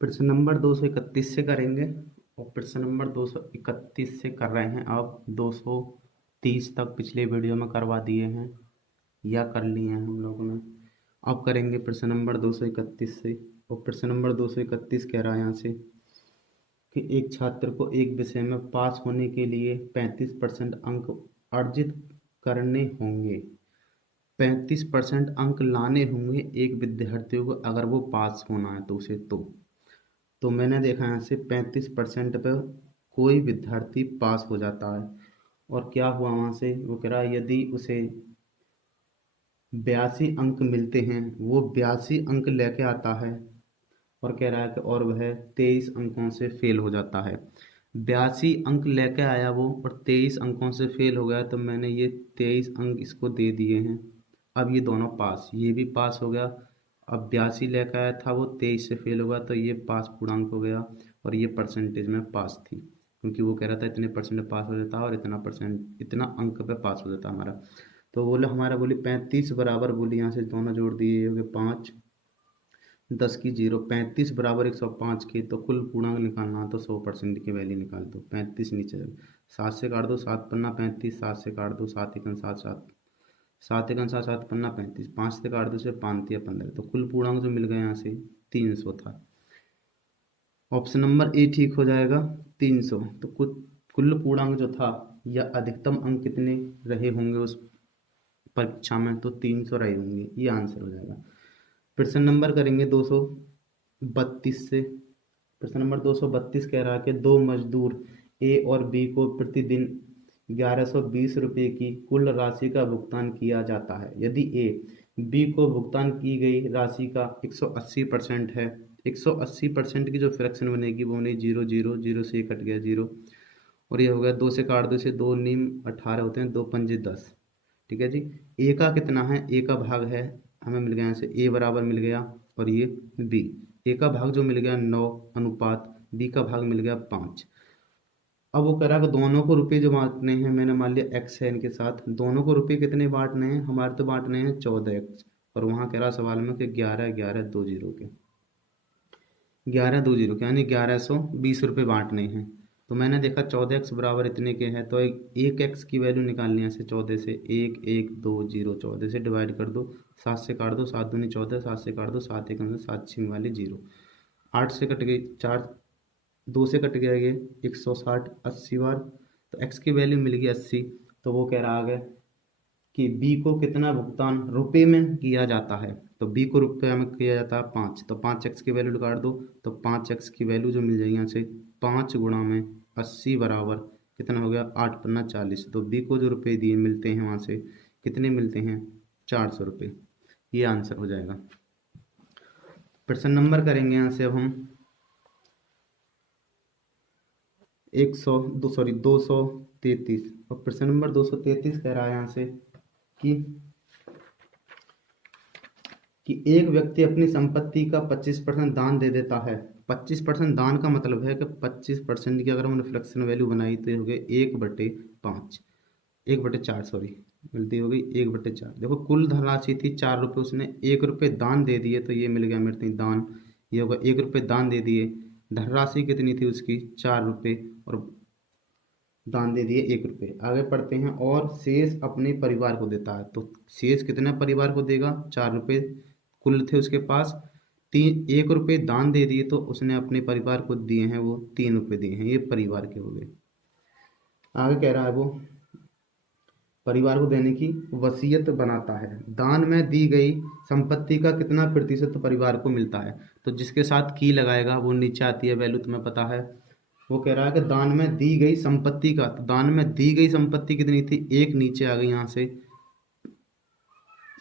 प्रश्न नंबर 231 से करेंगे और प्रश्न नंबर 231 से कर रहे हैं। अब 230 तक पिछले वीडियो में करवा दिए हैं या कर लिए हैं हम लोगों ने। अब करेंगे प्रश्न नंबर 231 से। और प्रश्न नंबर 231 कह रहा है यहाँ से कि एक छात्र को एक विषय में पास होने के लिए 35% अंक अर्जित करने होंगे। 35% अंक लाने होंगे एक विद्यार्थी को, अगर वो पास होना है तो उसे तो मैंने देखा यहाँ से 35% पे कोई विद्यार्थी पास हो जाता है। और क्या हुआ वहाँ से, वो कह रहा है यदि उसे 82 अंक मिलते हैं, वो 82 अंक लेके आता है। और कह रहा है कि और वह 23 अंकों से फेल हो जाता है। 82 अंक लेके आया वो और 23 अंकों से फेल हो गया, तो मैंने ये 23 अंक इसको दे दिए हैं। अब ये दोनों पास, ये भी पास हो गया। अब 82 लेकर आया था वो, 23 से फेल हो गया, तो ये पास पूर्णांक हो गया। और ये परसेंटेज में पास थी, क्योंकि वो कह रहा था इतने परसेंट पास हो जाता और इतना परसेंट, इतना अंक पे पास हो जाता हमारा। तो बोले हमारा, बोली 35 बराबर, बोली यहाँ से दोनों जोड़ दिए, हो गए 5, 10 की 0, 35 बराबर 105 के। तो कुल पूर्णांक निकालना तो 100% की वैल्यू निकाल दो। 35 नीचे 7 से काट दो, 7 पन्ना 35, 7 से काट दो, 7 एकन 7, 7 7 एकन 7, 7 पन्ना 35, 5 से काट दो से 5 या 15। तो कुल पूर्णांक जो मिल गया यहाँ से 300 था। ऑप्शन नंबर ए ठीक हो जाएगा, 300। तो कुल पूर्णांक जो था या अधिकतम अंक कितने रहे होंगे उस परीक्षा में, तो 300 रहे होंगे। ये आंसर हो जाएगा। प्रश्न नंबर करेंगे 232 से। प्रश्न नंबर 232 कह रहा है कि दो मजदूर ए और बी को प्रतिदिन 1120 रुपये की कुल राशि का भुगतान किया जाता है। यदि ए बी को भुगतान की गई राशि का 180% है, 180% की जो फ्रैक्शन बनेगी वो बनेगी 0, 0, 0 से कट गया 0। और ये हो गया 2 से काट दो, से 2 नीम 18 होते हैं, 2 पंजे 10। ठीक है जी। ए का कितना है, ए का भाग है, हमें मिल गया यहाँ से ए बराबर मिल गया। और ये बी, ए का भाग जो मिल गया 9 अनुपात बी का भाग मिल गया 5। अब वो कह रहा है कि दोनों को रुपए जो बांटने हैं, मैंने मान लिया एक्स है इनके साथ, दोनों को रुपए कितने बांटने हैं, हमारे तो बांटने हैं 14x। और वहाँ कह रहा सवाल में कि 11, 11, 2 जीरो के, 11 2 जीरो के, यानी 1120 रुपये बांटने हैं। तो मैंने देखा 14x बराबर इतने के हैं, तो एक एक्स की वैल्यू निकालनी है। से 14 से 1, 1, 2, 0, 14 से डिवाइड कर दो, 7 से काट दो, 7 दूनी 14, 7 से काट दो, 7 एक 7 छिंग वाली 0, 8 से कट गई 4, 2 से कट गया ये 160, 80 बार। तो x की वैल्यू मिल गई 80। तो वो कह रहा आगे कि बी को कितना भुगतान रुपए में किया जाता है। तो बी को रुपये में किया जाता है 5, तो 5x की वैल्यू निकाल दो। तो 5x की वैल्यू जो मिल जाएगी यहाँ से 5 गुणा में 80 बराबर कितना हो गया, 8 पन्ना 40। तो बी को जो रुपये दिए मिलते हैं वहाँ से कितने मिलते हैं, 400 रुपये। ये आंसर हो जाएगा। प्रश्न नंबर करेंगे यहाँ से अब हम 233। और प्रश्न नंबर 233 कह रहा है यहाँ से कि एक व्यक्ति अपनी संपत्ति का 25% दान दे देता है। 25% दान का मतलब है कि 25% की अगर हमने फ्रैक्शन वैल्यू बनाई तो ये हो गए 1/5, 1/4, सॉरी गलती हो गई, 1/4। देखो कुल धनराशि थी 4 रुपये, उसने 1 रुपये दान दे दिए, तो ये मिल गया मेरे दान। ये होगा 1 रुपये दान दे दिए, धनराशि कितनी थी उसकी 4 रुपये, और दान दे दिए 1 रुपये। आगे पढ़ते हैं, और शेष अपने परिवार को देता है। तो शेष कितने परिवार को देगा, 4 रुपये कुल थे उसके पास, 1 रुपये दान दे दिए, तो उसने अपने परिवार को दिए हैं वो 3 रुपये दिए हैं। ये परिवार के हो गए। आगे कह रहा है वो परिवार को देने की वसीयत बनाता है। दान में दी गई संपत्ति का कितना प्रतिशत परिवार को मिलता है। तो जिसके साथ की लगाएगा वो नीचे आती है वैल्यू, तुम्हें पता है। वो कह रहा है कि दान में दी गई संपत्ति का, तो दान में दी गई संपत्ति कितनी थी, एक नीचे आ गई यहाँ से,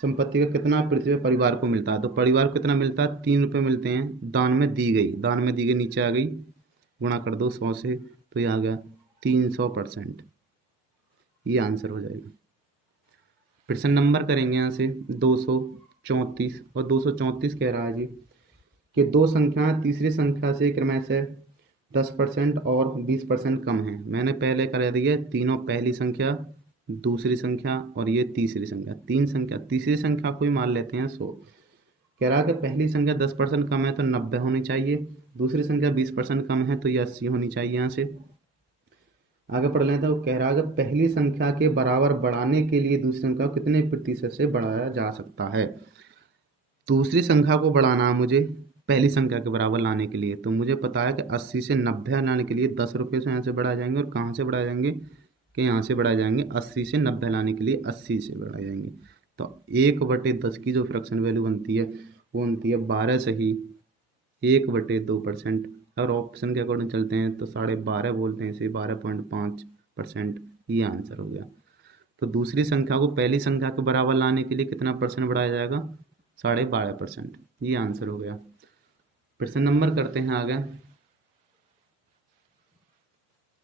संपत्ति का कितना प्रतिशत परिवार को मिलता है। तो परिवार को कितना मिलता है, 3 रुपये मिलते हैं। दान में दी गई, दान में दी गई नीचे आ गई, गुणा कर दो 100 से, तो ये आ गया 300%। ये आंसर हो जाएगा। प्रश्न नंबर करेंगे यहाँ से 234। और 234 कह रहा है जी कि दो संख्याएं तीसरी संख्या से क्रमशः 10% और 20% कम है। मैंने पहले कर दिया तीनों, पहली संख्या, दूसरी संख्या और ये तीसरी संख्या। तीन संख्या, तीसरी संख्या को ही मान लेते हैं 100। कह रहा है कि पहली संख्या 10% कम है तो 90 होनी चाहिए, दूसरी संख्या 20% कम है तो ये 80 होनी चाहिए। यहाँ से आगे पढ़ लें तो कह रहा है कि पहली संख्या के बराबर बढ़ाने के लिए दूसरी संख्या को कितने प्रतिशत से बढ़ाया जा सकता है। दूसरी संख्या को बढ़ाना है मुझे पहली संख्या के बराबर लाने के लिए, तो मुझे पता है कि 80 से 90 लाने के लिए 10 रुपये से यहाँ से बढ़ाए जाएंगे, और कहाँ से बढ़ाए जाएंगे कि यहाँ से बढ़ाए जाएंगे। 80 से 90 लाने के लिए 80 से बढ़ाए जाएंगे। तो 1/10 की जो फ्रैक्शन वैल्यू बनती है वो बनती है 12 सही 1/2%। और ऑप्शन के अकॉर्डिंग चलते हैं तो 12.5 बोलते हैं इसे, 12.5%। ये आंसर हो गया। तो दूसरी संख्या को पहली संख्या के बराबर लाने के लिए कितना परसेंट बढ़ाया जाएगा, 12.5%। ये आंसर हो गया। प्रश्न नंबर करते हैं आगे,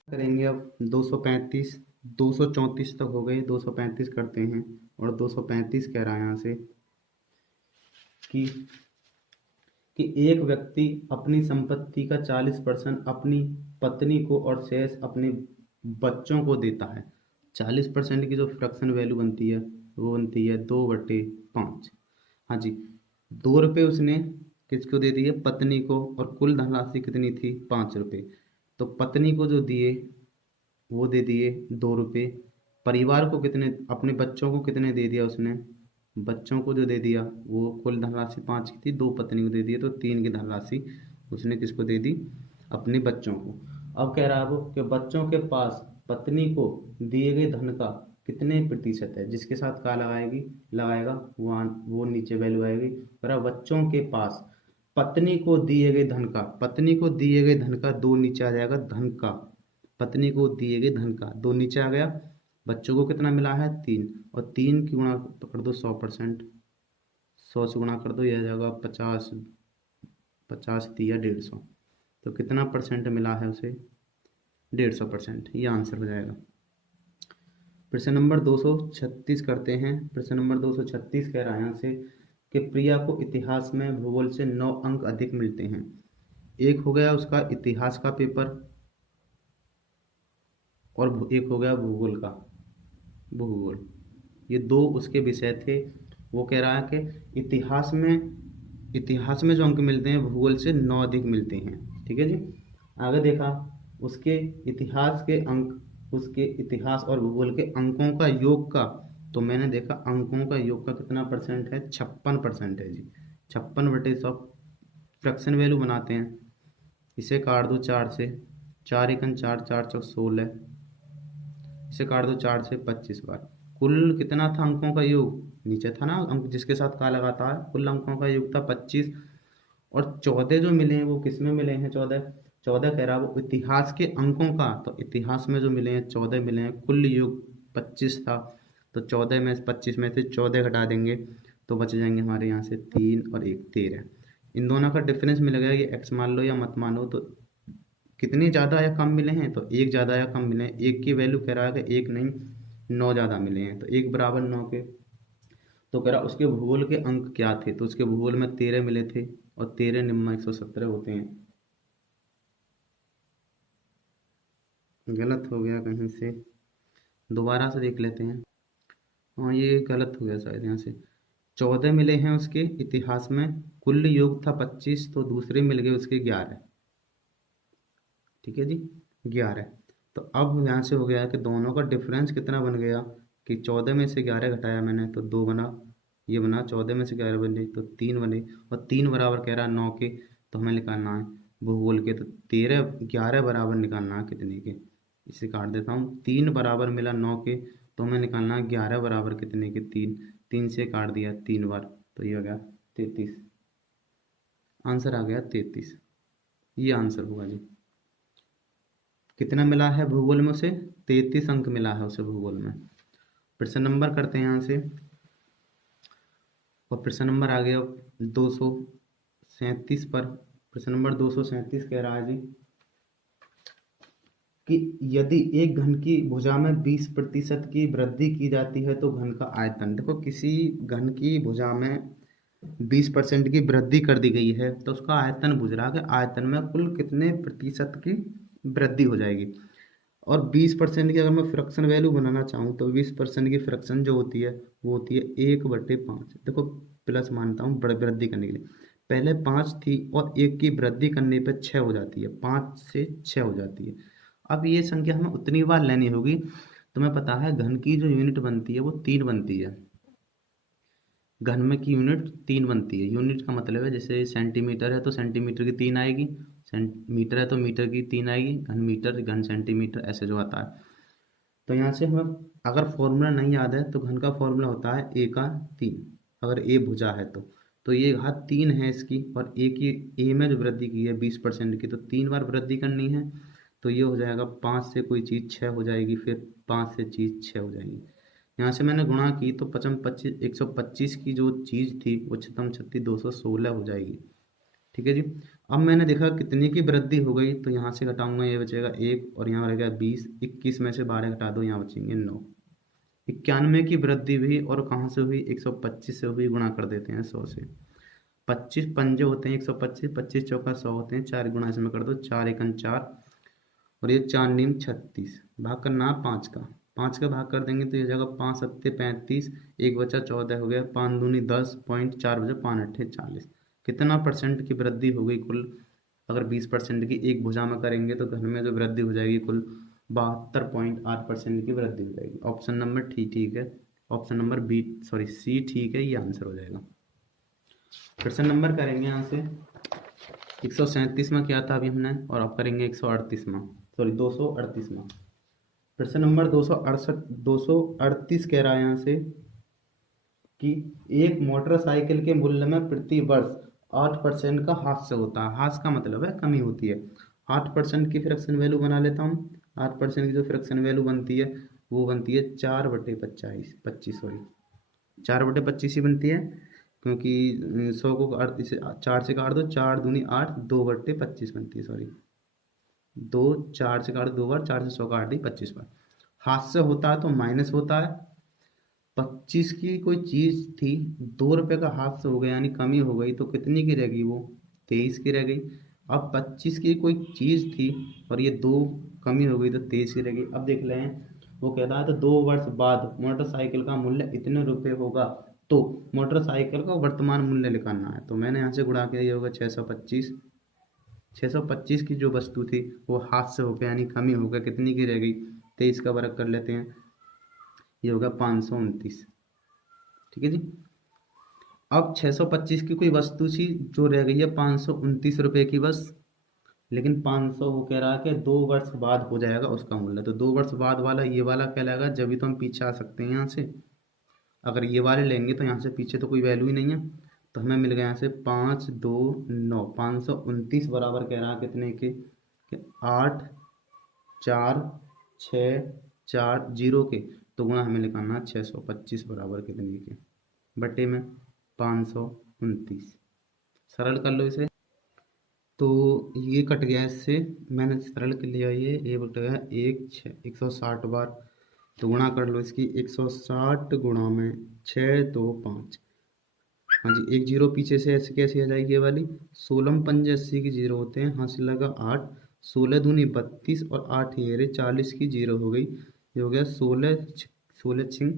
करेंगे अब 235 234 तक हो गए, 235 करते हैं। और 235 कह रहा है यहाँ से कि एक व्यक्ति अपनी संपत्ति का 40% अपनी पत्नी को और शेष अपने बच्चों को देता है। 40% की जो फ्रैक्शन वैल्यू बनती है वो बनती है 2/5। हाँ जी, 2 रुपये उसने किसको दे दिए, पत्नी को, और कुल धनराशि कितनी थी, 5 रुपये। तो पत्नी को जो दिए वो दे दिए 2 रुपये, परिवार को कितने, अपने बच्चों को कितने दे दिया उसने, बच्चों को जो दे दिया वो कुल धनराशि 5 की थी, 2 पत्नी को दे दिए, तो 3 की धनराशि उसने किसको दे दी, अपने बच्चों को। अब कह रहा है वो कि बच्चों के पास पत्नी को दिए गए धन का कितने प्रतिशत है, जिसके साथ का लगाएगा वो नीचे वैल्यू आएगी। और बच्चों के पास पत्नी को दिए गए धन का, पत्नी को दिए गए धन का 2 नीचे आ जाएगा, धन का, पत्नी को दिए गए धन का 2 नीचे आ गया, बच्चों को कितना मिला है 3, और 3 की गुणा कर दो 100%, 100 से गुणा कर दो, यह आ जाएगा 50, 50 दिया 150, तो कितना परसेंट मिला है उसे, 150%। ये आंसर हो जाएगा। प्रश्न नंबर 236 करते हैं। प्रश्न नंबर 236 कह रहा है यहाँ से कि प्रिया को इतिहास में भूगोल से 9 अंक अधिक मिलते हैं। एक हो गया उसका इतिहास का पेपर, और एक हो गया भूगोल का, भूगोल। ये 2 उसके विषय थे। वो कह रहा है कि इतिहास में जो अंक मिलते हैं भूगोल से 9 अधिक मिलते हैं। ठीक है जी। आगे देखा उसके इतिहास के अंक, उसके इतिहास और भूगोल के अंकों का योग का, तो मैंने देखा अंकों का योग का कितना परसेंट है, 56% है जी। 56/100 फ्रैक्शन वैल्यू बनाते हैं। इसे काट दो 4 से, 4 एकन 4, 4 चौक 16, इसे काट दो 4 से 25 बार। कुल कितना था अंकों का योग, नीचे था ना अंक जिसके साथ का लगाता है, कुल अंकों का योग था 25। और 14 जो मिले हैं वो किस में मिले हैं, 14 कह रहा है वो इतिहास के अंकों का, तो इतिहास में जो मिले हैं 14 मिले हैं, कुल योग 25 था, तो 14 में 25 में से 14 घटा देंगे तो बच जाएंगे हमारे यहाँ से 3 और 1 13। इन दोनों का डिफरेंस मिलेगा, ये एक्स मान लो या मत मानो, तो कितने ज़्यादा या कम मिले हैं, तो 1 ज़्यादा या कम मिले हैं। 1 की वैल्यू कह रहा है कि 1 नहीं 9 ज़्यादा मिले हैं, तो 1 बराबर 9 के। तो कह रहा उसके भूगोल के अंक क्या थे, तो उसके भूगोल में 13 मिले थे, और 13 निम्मा 117 होते हैं। गलत हो गया कहीं से, दोबारा से देख लेते हैं। हाँ ये गलत हो गया शायद, यहाँ से 14 मिले हैं उसके इतिहास में, कुल योग था 25, तो दूसरे मिल गए उसके 11। ठीक है जी, 11। तो अब यहाँ से हो गया कि दोनों का डिफरेंस कितना बन गया, कि 14 में से 11 घटाया मैंने तो 2 बना, ये बना 14 में से 11 बने तो 3 बने, और 3 बराबर कह रहा है 9 के, तो हमें निकालना है भूगोल के, तो 11 बराबर निकालना है कितने के, इसे काट देता हूँ। 3 बराबर मिला 9 के, तो हमें निकालना है 11 बराबर कितने के, 3, 3 से काट दिया 3 बार, तो ये हो गया 33। आंसर आ गया 33। ये आंसर होगा जी। कितना मिला है भूगोल में उसे, 33 अंक मिला है उसे भूगोल में। प्रश्न नंबर करते हैं यहाँ से, और प्रश्न नंबर आ गया 237 पर। प्रश्न नंबर 237 कह रहा है जी कि यदि एक घन की भुजा में 20% की वृद्धि की जाती है तो घन का आयतन, देखो किसी घन की भुजा में 20% की वृद्धि कर दी गई है तो उसका आयतन पूछ रहा है कि आयतन में कुल कितने प्रतिशत की वृद्धि हो जाएगी। और 20% की अगर मैं फ्रैक्शन वैल्यू बनाना चाहूँ तो 20% की फ्रैक्शन जो होती है वो होती है 1/5। देखो प्लस मानता हूँ वृद्धि करने के लिए। पहले 5 थी और 1 की वृद्धि करने पर 6 हो जाती है, 5 से 6 हो जाती है। अब ये संख्या हमें उतनी बार लेनी होगी। तुम्हें पता है घन की जो यूनिट बनती है वो 3 बनती है। घन में की यूनिट 3 बनती है। यूनिट का मतलब है जैसे सेंटीमीटर है तो सेंटीमीटर की 3 आएगी, मीटर है तो मीटर की 3 आएगी, घन मीटर, घन सेंटीमीटर, ऐसे जो आता है। तो यहाँ से हमें अगर फॉर्मूला नहीं याद है तो घन का फॉर्मूला होता है ए का 3। अगर ए भुजा है तो ये घात 3 है इसकी, और ए की, ए में जो वृद्धि की है 20% की, तो 3 बार वृद्धि करनी है। तो ये हो जाएगा 5 से कोई चीज़ 6 हो जाएगी, फिर 5 से चीज़ 6 हो जाएगी। यहाँ से मैंने गुणा की तो 55 125 की जो चीज़ थी वो 56 216 हो जाएगी। ठीक है जी। अब मैंने देखा कितनी की वृद्धि हो गई, तो यहाँ से घटाऊंगा, ये बचेगा 1 और यहाँ रहेगा 20। 21 में से 12 घटा दो, यहाँ बचेंगे 9। 91 की वृद्धि हुई, और कहाँ से हुई, 125 से हुई। गुणा कर देते हैं 100 से। 25 पंजे होते हैं 125, 25 चौका 100 होते हैं, 4 गुणा इसमें कर दो, 4 एकम 4, और ये 4 नीम 36। भाग करना 5 का, 5 का भाग कर देंगे तो ये जगह 5 सत्ते 35, एक बचा 14 हो गया, 5 दूनी 10, पॉइंट 4 बचे, 5 अट्ठे 40। कितना परसेंट की वृद्धि हो गई कुल? अगर 20% की एक भुजा में करेंगे तो घन में जो वृद्धि हो जाएगी कुल 72.8% की वृद्धि हो जाएगी। ऑप्शन नंबर ठीक है, option number B, sorry C ठीक है, ये आंसर हो जाएगा। प्रश्न नंबर करेंगे यहाँ से 137वां किया था अभी हमने, और अब करेंगे 138वां, सॉरी 238वां। प्रश्न नंबर 238 कह रहा है यहाँ से कि एक मोटरसाइकिल के मूल्य में प्रति वर्ष 8% का ह्रास होता है। ह्रास का मतलब है कमी होती है। 8% की फ्रैक्शन वैल्यू बना लेता हूँ। 8% की जो फ्रैक्शन वैल्यू बनती है वो बनती है 4/25, सॉरी 4/25 ही बनती है, क्योंकि 100 को 4 से काट दो, 4 दूनी 8, 2/25 बनती है, सॉरी 2, 4 से काट 2 बार, 4 से 100 काट दी 25 बार। हाथ से होता है तो माइनस होता है। 25 की कोई चीज थी, 2 रुपए का हाथ से हो गया यानी कमी हो गई, तो कितनी की रह गई वो? 23 की रह गई। अब 25 की कोई चीज थी और ये 2 कमी हो गई तो 23 की रह गई। अब देख लें, वो कहता है तो 2 वर्ष बाद मोटरसाइकिल का मूल्य इतने रुपए होगा, तो मोटरसाइकिल का वर्तमान मूल्य निकालना है। तो मैंने यहाँ से गुणा किया, ये होगा 625। 625 की जो वस्तु थी वो हाथ से हो गया यानी कमी हो गया, कितनी की रह गई? 23 का वर्ग कर लेते हैं, ये होगा 529। ठीक है जी। अब 625 की कोई वस्तु थी जो रह गई है 529 रुपए की बस, लेकिन 500 वो कह रहा है कि 2 वर्ष बाद हो जाएगा उसका मूल्य। तो 2 वर्ष बाद वाला ये वाला कहलाएगा, जब भी तो हम पीछे आ सकते हैं यहाँ से। अगर ये वाले लेंगे तो यहाँ से पीछे तो कोई वैल्यू ही नहीं है, तो हमें मिल गया यहाँ से 5 2 9, 529 बराबर कह रहा है कितने के? 8 4 6 4 जीरो के। तो गुणा हमें निकालना 625 बराबर कितने के? बटे में 529। सरल कर लो इसे, तो ये कट गया इससे, मैंने सरल कर लिया, ये बट गया 160 बार। तो गुणा कर लो इसकी, 160 गुणा में 6 2 5। हाँ जी, एक जीरो पीछे से ऐसे कैसे आ जाएगी ये वाली? 16 पंजे 80 की जीरो होते हैं, हासिल लगा 8, 16 दूनी 32 और 8 ये 40 की जीरो हो गई। ये हो गया 16 16 छिंग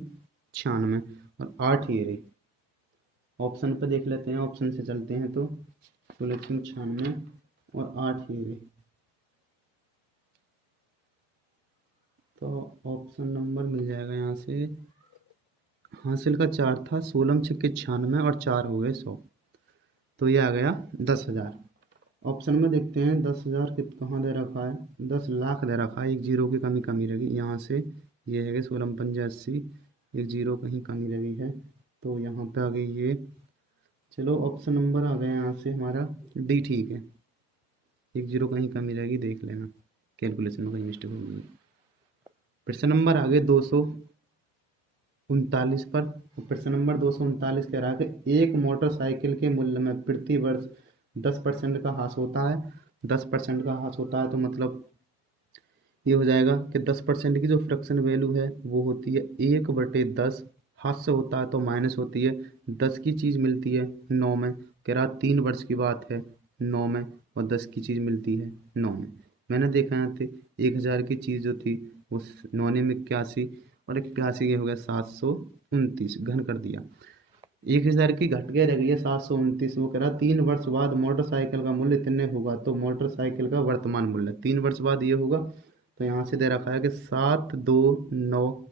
96 और 8 ये रही। ऑप्शन पे देख लेते हैं, ऑप्शन से चलते हैं तो 16 छिंग 96 और 8 ये रही। तो ऑप्शन नंबर मिल जाएगा यहाँ से, हासिल का 4 था, 16 छिक्के 96 और 4 हो गए 100, तो ये आ गया 10,000। ऑप्शन में देखते हैं 10,000 कहाँ दे रखा है? 10 लाख दे रखा है, एक जीरो की कमी रह गई यहाँ से। ये है कि 16 पंजे 80, एक जीरो कहीं कमी रह गई है, तो यहाँ पे आ गई ये। चलो ऑप्शन नंबर आ गया यहाँ से हमारा डी ठीक है, एक जीरो कहीं कमी रहेगी, देख लेना कैलकुलेशन में कहीं मिस्टेक हो गई। प्रश्न नंबर आ गए 239 पर। प्रश्न नंबर 239 कह रहा है कि एक मोटरसाइकिल के मूल्य में प्रति वर्ष 10% का ह्रास होता है। 10% का ह्रास होता है तो मतलब ये हो जाएगा कि 10% की जो फ्रैक्शन वैल्यू है वो होती है 1/10। हाथ से होता है तो माइनस होती है, 10 की चीज़ मिलती है 9 में, कह रहा 3 वर्ष की बात है 9 में, और 10 की चीज़ मिलती है 9 में। मैंने देखा यहाँ थे 1000 की चीज़ जो थी वो 9 में 81, और 81 के हो गया 729, घन कर दिया। 1000 की घट के रह गई है 729। वो कह रहा 3 वर्ष बाद मोटरसाइकिल का मूल्य इतने होगा, तो मोटरसाइकिल का वर्तमान मूल्य 3 वर्ष बाद ये होगा। तो यहाँ से दे रखा है कि 729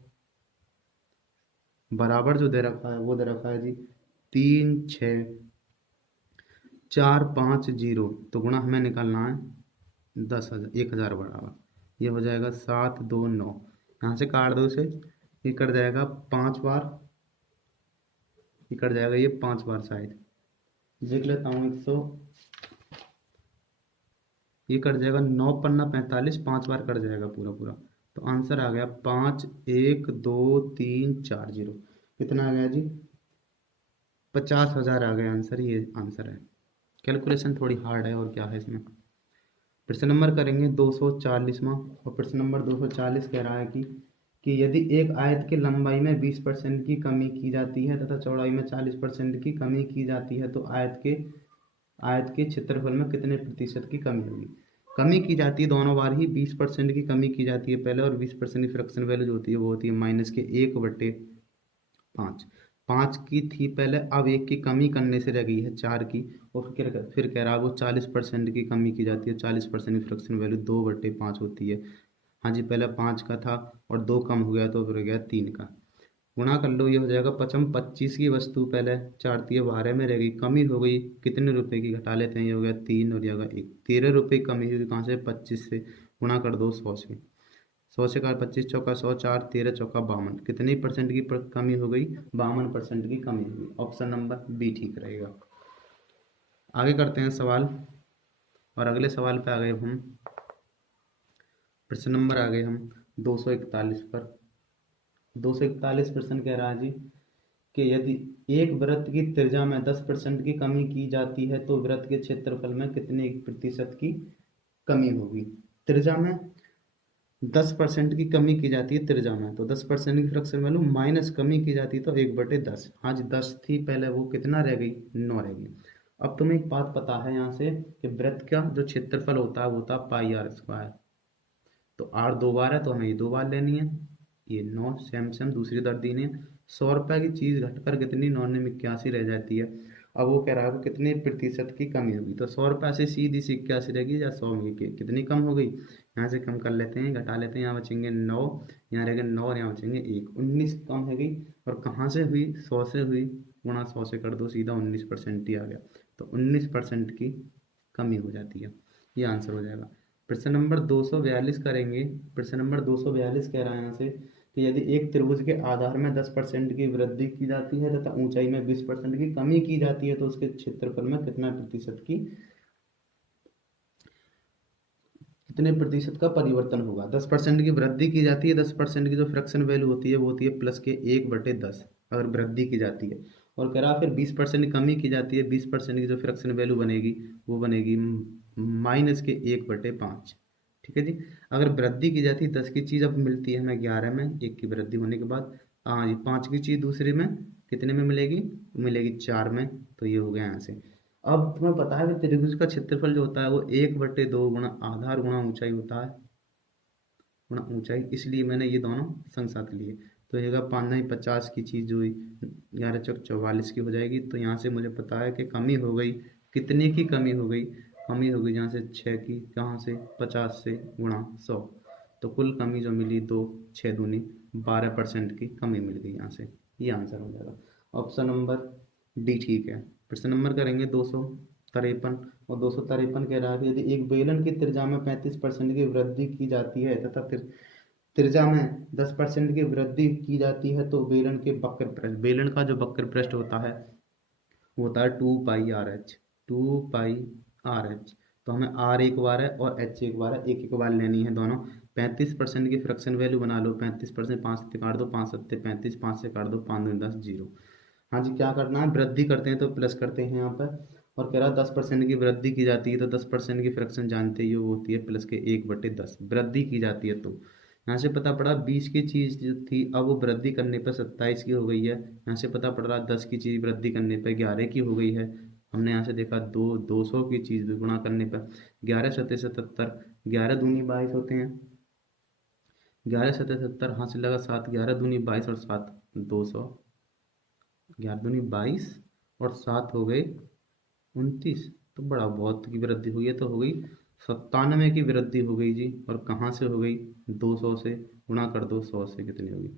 बराबर जो दे रखा है वो दे रखा है जी 36450। तो गुणा हमें निकालना है 10,000 1000 बराबर, ये हो जाएगा 729। यहाँ से काट दो इसे, ये कट जाएगा 5 बार, ये कट जाएगा ये 5 बार साइड, लिख लेता हूँ 100, ये कट जाएगा 9×5=45, 5 बार कट जाएगा पूरा पूरा। तो आंसर आ गया 512,340। कितना आ गया जी? 50,000 आ गया आंसर, ये आंसर है। कैलकुलेशन थोड़ी हार्ड है और क्या है इसमें। प्रश्न नंबर करेंगे 240वां, और प्रश्न नंबर 240 कह रहा है कि यदि एक आयत की लंबाई में 20% की कमी की जाती है तथा चौड़ाई में 40% की कमी की जाती है, तो आयत के क्षेत्रफल में कितने प्रतिशत की कमी होगी? कमी की जाती है दोनों बार ही, 20% की कमी की जाती है पहले, और 20% की फ्रैक्शन वैल्यू जो होती है वो होती है -1/5। 5 की थी पहले, अब 1 की कमी करने से रह गई है 4 की, और फिर कह रहा है वो 40% की कमी की जाती है, 40% की फ्रैक्शन वैल्यू 2/5 होती है। हाँ जी, पहले 5 का था और 2 कम हो गया तो फिर हो गया 3 का। गुणा कर लो, ये हो जाएगा 25 की वस्तु पहले 4×12 में रह गई, कमी हो गई कितने रुपए की, घटा लेते हैं, ये हो गया 3 और ये होगा 1, 13 रुपये कमी हुई कहाँ से? 25 से। गुणा कर दो 100 से, 100 से का 25 चौका 100, 4 13 चौका 52, कितनी परसेंट की कमी हो गई? 52% की कमी हो गई। ऑप्शन नंबर बी ठीक रहेगा। आगे करते हैं सवाल, और अगले सवाल पे आ गए हम, प्रश्न नंबर आ गए हम 241 पर। 241 प्रश्न कह रहा है जी कि यदि एक वृत्त की त्रिज्या में 10% की कमी की जाती है, तो वृत्त के क्षेत्रफल में कितने प्रतिशत की कमी होगी? त्रिज्या में 10% की कमी की जाती है त्रिज्या में, तो 10% की फ्रैक्शन वैल्यू माइनस कमी की जाती है तो 1/10। हाँ जी, 10 थी पहले, वो कितना रह गई? 9 रह गई। अब तुम्हें एक बात पता है यहाँ से कि वृत्त का जो क्षेत्रफल होता है वो होता है πr²। तो आर 2 बार है तो हमें ये 2 बार लेनी है, ये 9 सेम सेम दूसरी तरफ दी है। 100 रुपए की चीज घटकर कितनी? 981 रह जाती है। अब वो कह रहा है कि कितने प्रतिशत की कमी होगी, तो 100 रुपए से सीधी सी 81 रहेगी, या 100 में कितनी कम हो गई? यहाँ से कम कर लेते हैं, घटा लेते हैं, यहाँ बचेंगे 9, यहाँ रहेगा 9 और यहाँ बचेंगे 1, 19 कम हो गई। और कहाँ से हुई? 100 से हुई, गुणा 100 से कर दो, सीधा 19% ही आ गया। तो 19% की कमी हो जाती है, ये आंसर हो जाएगा। प्रश्न नंबर 242 करेंगे। प्रश्न नंबर 242 कह रहा है यहाँ से कि यदि एक त्रिभुज के आधार में 10% की वृद्धि की जाती है तथा ऊंचाई में 20% की कमी की जाती है, तो उसके क्षेत्रफल में कितने प्रतिशत का परिवर्तन होगा? 10% की वृद्धि की जाती है, 10% की जो फ्रैक्शन वैल्यू होती है वो होती है +1/10 अगर वृद्धि की जाती है, और कह रहा फिर 20% कमी की जाती है, 20% की जो फ्रैक्शन वैल्यू बनेगी वो बनेगी -1/5। ठीक है जी। अगर वृद्धि की जाती है 10 की चीज़ अब मिलती है हमें 11 में, 1 की वृद्धि होने के बाद, हाँ ये 5 की चीज़ दूसरे में कितने में मिलेगी? मिलेगी 4 में। तो ये हो गया यहाँ से। अब तुम्हें पता है कि त्रिभुज का क्षेत्रफल जो होता है वो 1/2 गुणा आधार गुणा ऊंचाई होता है, गुणा ऊंचाई, इसलिए मैंने ये दोनों संग साथ लिए। तो ये 5×50 की चीज़ जो 11×4 = 44 की हो जाएगी। तो यहाँ से मुझे पता है कि कमी हो गई, कितने की कमी हो गई? कमी हो गई यहाँ से 6 की, कहाँ से? 50 से गुणा 100। तो कुल कमी जो मिली 2, 6 दूनी 12% की कमी मिल गई यहाँ से, ये आंसर हो जाएगा। ऑप्शन नंबर डी ठीक है। प्रश्न नंबर करेंगे 253, और 253 कह रहा है कि यदि एक बेलन की त्रिज्या में 35% की वृद्धि की जाती है तथा त्रिज्या में 10% की वृद्धि की जाती है, तो बेलन के वक्र पृष्ठ, बेलन का जो वक्र पृष्ठ होता है वो होता है 2πRH। 2πRH। तो हमें R एक बार है और H एक बार है, एक एक बार लेनी है दोनों। 35% की फ्रैक्शन वैल्यू बना लो, 35%, 5 से काट दो, 5 7 35, 5 से काट दो, 5 2 10 0। हाँ जी, क्या करना है? वृद्धि करते हैं तो प्लस करते हैं यहाँ पर, और कह रहा है 10% की वृद्धि की जाती है तो 10% की फ्रैक्शन जानते ही हो, वो होती है +1/10 वृद्धि की जाती है। तो यहाँ से पता पड़ा 20 की चीज़ जो थी अब वो वृद्धि करने पर 27 की हो गई है। यहाँ से पता पड़ रहा 10 की चीज़ वृद्धि करने पर 11 की हो गई है। हमने यहाँ से देखा 200 की चीज़ गुणा करने पर 11 सत्ते 77, 11 दूनी 22 होते हैं, 11 सत्ते 70, हाथ से लगा 7, 11 दूनी 22 और 7 200। ग्यारह दूनी 22 और 7 हो गए 29। तो बड़ा बहुत की वृद्धि हुई है, तो हो गई 97 की वृद्धि हो गई जी। और कहाँ से हो गई? 200 से। गुणा कर दो 100 से, कितनी होगी?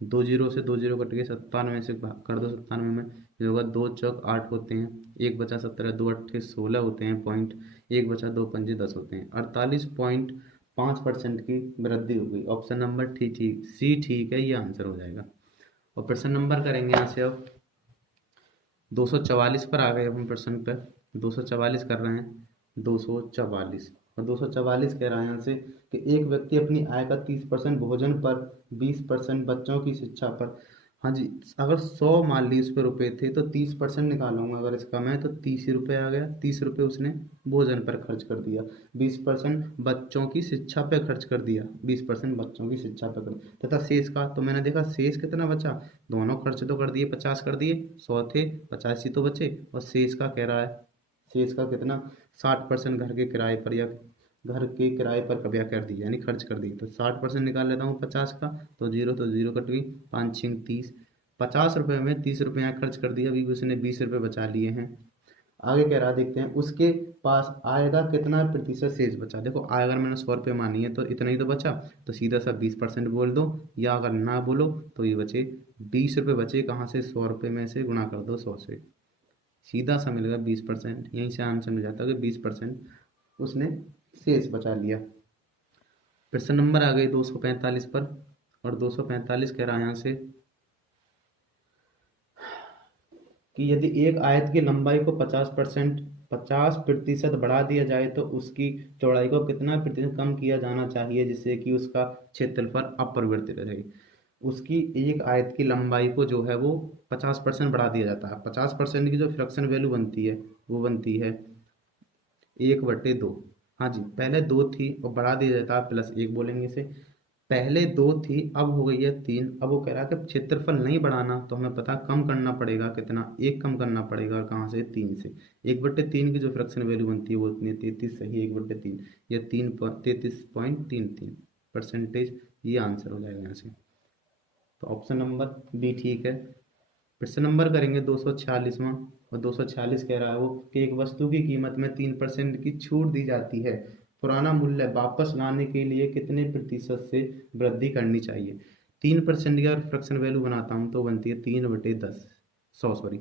दो जीरो से दो जीरो कट गए, 97 से कर दो 97 में ये होगा। दो चौक 8 होते हैं, एक बचा 17, दो अट्ठे 16 होते हैं पॉइंट, एक बचा दो पंजे 10 होते हैं। 48.5% की वृद्धि हो गई। ऑप्शन नंबर ठीक ठीक सी ठीक है, ये आंसर हो जाएगा। और प्रश्न नंबर करेंगे यहाँ से अब 244 पर आ गए। अब हम प्रश्न पे 244 कर रहे हैं। 244 और 244 कह रहा है यहाँ से कि एक व्यक्ति अपनी आय का 30% भोजन पर, 20% बच्चों की शिक्षा पर। हाँ जी, अगर 100 मान ली उस पर रुपए थे तो 30% निकालूंगा अगर इसका मैं, तो 30 ही रुपये आ गया। 30 रुपये उसने भोजन पर खर्च कर दिया, 20% बच्चों की शिक्षा पे खर्च कर दिया, 20% बच्चों की शिक्षा पे कर, तथा शेष का तो मैंने देखा शेष कितना बचा। दोनों खर्च तो कर दिए, 50 कर दिए, 100 थे 85 तो बचे। और शेष का कह रहा है, शेष का कितना? 60% घर के किराए पर, या घर के किराए पर कब्जा कर दिया, यानी खर्च कर दी। तो 60% निकाल लेता हूँ 50 का, तो जीरो कट गई, 5 6 30। 50 रुपये में 30 रुपये यहाँ खर्च कर दिया, अभी उसने 20 रुपये बचा लिए हैं। आगे कह रहा देखते हैं, उसके पास आय का कितना प्रतिशत शेष बचा। देखो आय अगर मैंने 100 रुपये मानी है तो इतना ही तो बचा, तो सीधा सा 20% बोल दो, या अगर ना बोलो तो ये बचे 20 रुपये बचे। कहाँ से? 100 रुपये में से गुणा कर दो 100 से, सीधा सा मिलेगा 20%। यहीं से आंसर मिल जाता है कि 20% उसने शेष बचा लिया। प्रश्न नंबर आ गए 245 पर। और 245 कह रहा है यहाँ से कि यदि एक आयत की लंबाई को 50% बढ़ा दिया जाए तो उसकी चौड़ाई को कितना प्रतिशत कम किया जाना चाहिए जिससे कि उसका क्षेत्रफल अपरिवर्तित रहे। उसकी एक आयत की लंबाई को जो है वो 50% बढ़ा दिया जाता है। 50% की जो फ्रैक्शन वैल्यू बनती है वो बनती है 1/2। हाँ जी, पहले 2 थी और बढ़ा दिया जाता है, +1 बोलेंगे इसे। पहले 2 थी, अब हो गई है 3। अब वो कह रहा है कि क्षेत्रफल नहीं बढ़ाना, तो हमें पता कम करना पड़ेगा। कितना? 1 कम करना पड़ेगा। और कहाँ से? 3 से। 1/3 की जो फ्रैक्शन वैल्यू बनती है वो इतनी 33 सही, 1/3 या 33.33%। ये आंसर हो जाएगा यहाँ से। तो ऑप्शन नंबर बी ठीक है। प्रश्न नंबर करेंगे 246वां। और 246 कह रहा है वो कि एक वस्तु की कीमत में 3% की छूट दी जाती है, पुराना मूल्य वापस लाने के लिए कितने प्रतिशत से वृद्धि करनी चाहिए? 3% की अगर फ्रैक्शन वैल्यू बनाता हूँ तो बनती है 3/10, 100 सॉरी।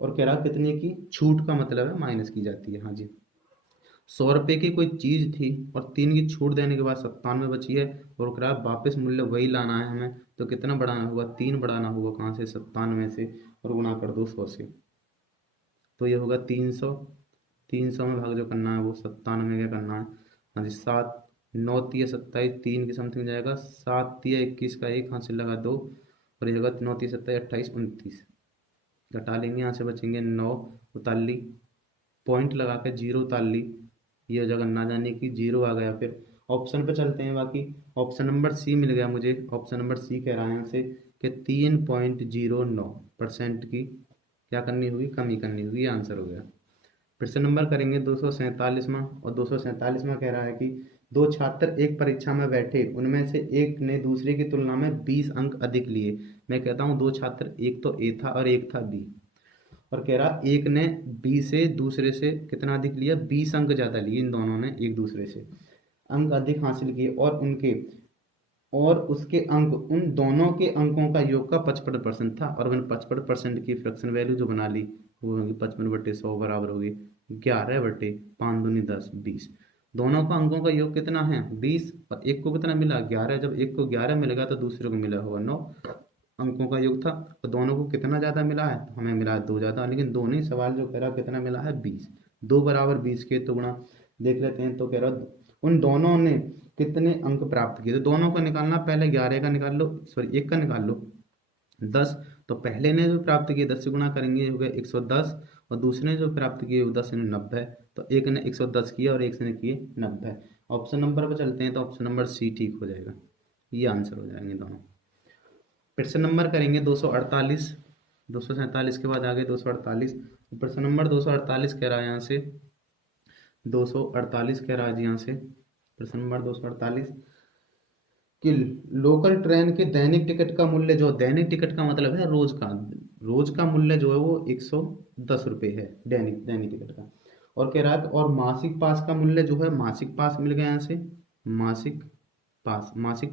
और कह रहा कितने की छूट, का मतलब है माइनस की जाती है। हाँ जी, 100 रुपये की कोई चीज़ थी और 3 की छूट देने के बाद 97 बची है, और कह रहा वापस मूल्य वही लाना है हमें, तो कितना बढ़ाना होगा? 3 बढ़ाना होगा। कहाँ से? 97 से, और गुणा कर दो 100 से, तो ये होगा 300। 300 में भाग जो करना है वो 97 में क्या करना है? हाँ जी, 7 9 तिया 27, 3 की समथिंग जाएगा, 7 तिया 21 का 1 हाथ से लगा 2, और ये होगा 9 तिया 27 28 29। घटा लेंगे, यहाँ से बचेंगे 9, उतार ली, पॉइंट लगा के 0 उतार ली, ये जगह ना जाने की 0 आ गया। फिर ऑप्शन पे चलते हैं बाकी। ऑप्शन नंबर सी मिल गया मुझे। ऑप्शन नंबर सी कह रहा है यहाँ से कि 3.09% की क्या करनी होगी? कमी करनी होगी। आंसर हो गया। प्रश्न नंबर करेंगे 247वां। और 247वां कह रहा है कि दो छात्र एक परीक्षा में बैठे, उनमें से एक ने दूसरे की तुलना में 20 अंक अधिक लिए। मैं कहता हूँ दो छात्र, एक तो ए था और एक था बी। और कह रहा एक ने बी से दूसरे से कितना अधिक लिया? 20 अंक ज़्यादा लिए। इन दोनों ने एक दूसरे से अंक अधिक हासिल किए, और उसके अंक उन दोनों के अंकों का योग का 55% था। और मैंने 55% की फ्रैक्शन वैल्यू जो बना ली वो होगी 55/100 बराबर होगी 11/5 दूनी 10 20। दोनों का अंकों का योग कितना है? 20। और एक को कितना मिला? 11। जब एक को 11 मिलेगा तो दूसरे को मिला होगा 9। अंकों का योग था, तो दोनों को कितना ज़्यादा मिला है? तो हमें मिला है 2 ज़्यादा, लेकिन दोनों ही सवाल जो कह रहा कितना मिला है? 20। 2 = 20 के तो गुणा देख लेते हैं। तो कह रहा उन दोनों ने कितने अंक प्राप्त किए? तो दोनों का निकालना, पहले 11 का निकाल लो, सॉरी 1 का निकाल लो। 10, तो पहले ने जो प्राप्त किए 10 से गुणा करेंगे हो गया 110, और दूसरे ने जो प्राप्त किए वो 10 ने 90। तो एक ने 110 किया और एक ने किए 90। ऑप्शन नंबर पर चलते हैं, तो ऑप्शन नंबर सी ठीक हो जाएगा। ये आंसर हो जाएंगे दोनों। प्रश्न नंबर करेंगे 248। 247 के बाद आगे 248। प्रश्न नंबर 248 कह रहा है यहाँ से, 248 कह रहा है जी यहाँ से, प्रश्न नंबर 248 कि लोकल ट्रेन के दैनिक टिकट का मूल्य, जो दैनिक टिकट का मतलब है रोज का, रोज का मूल्य जो है वो 110 रुपये है, दैनिक दैनिक टिकट का। और कह रहा है और मासिक पास का मूल्य जो है, मासिक पास मिल गया यहाँ से, मासिक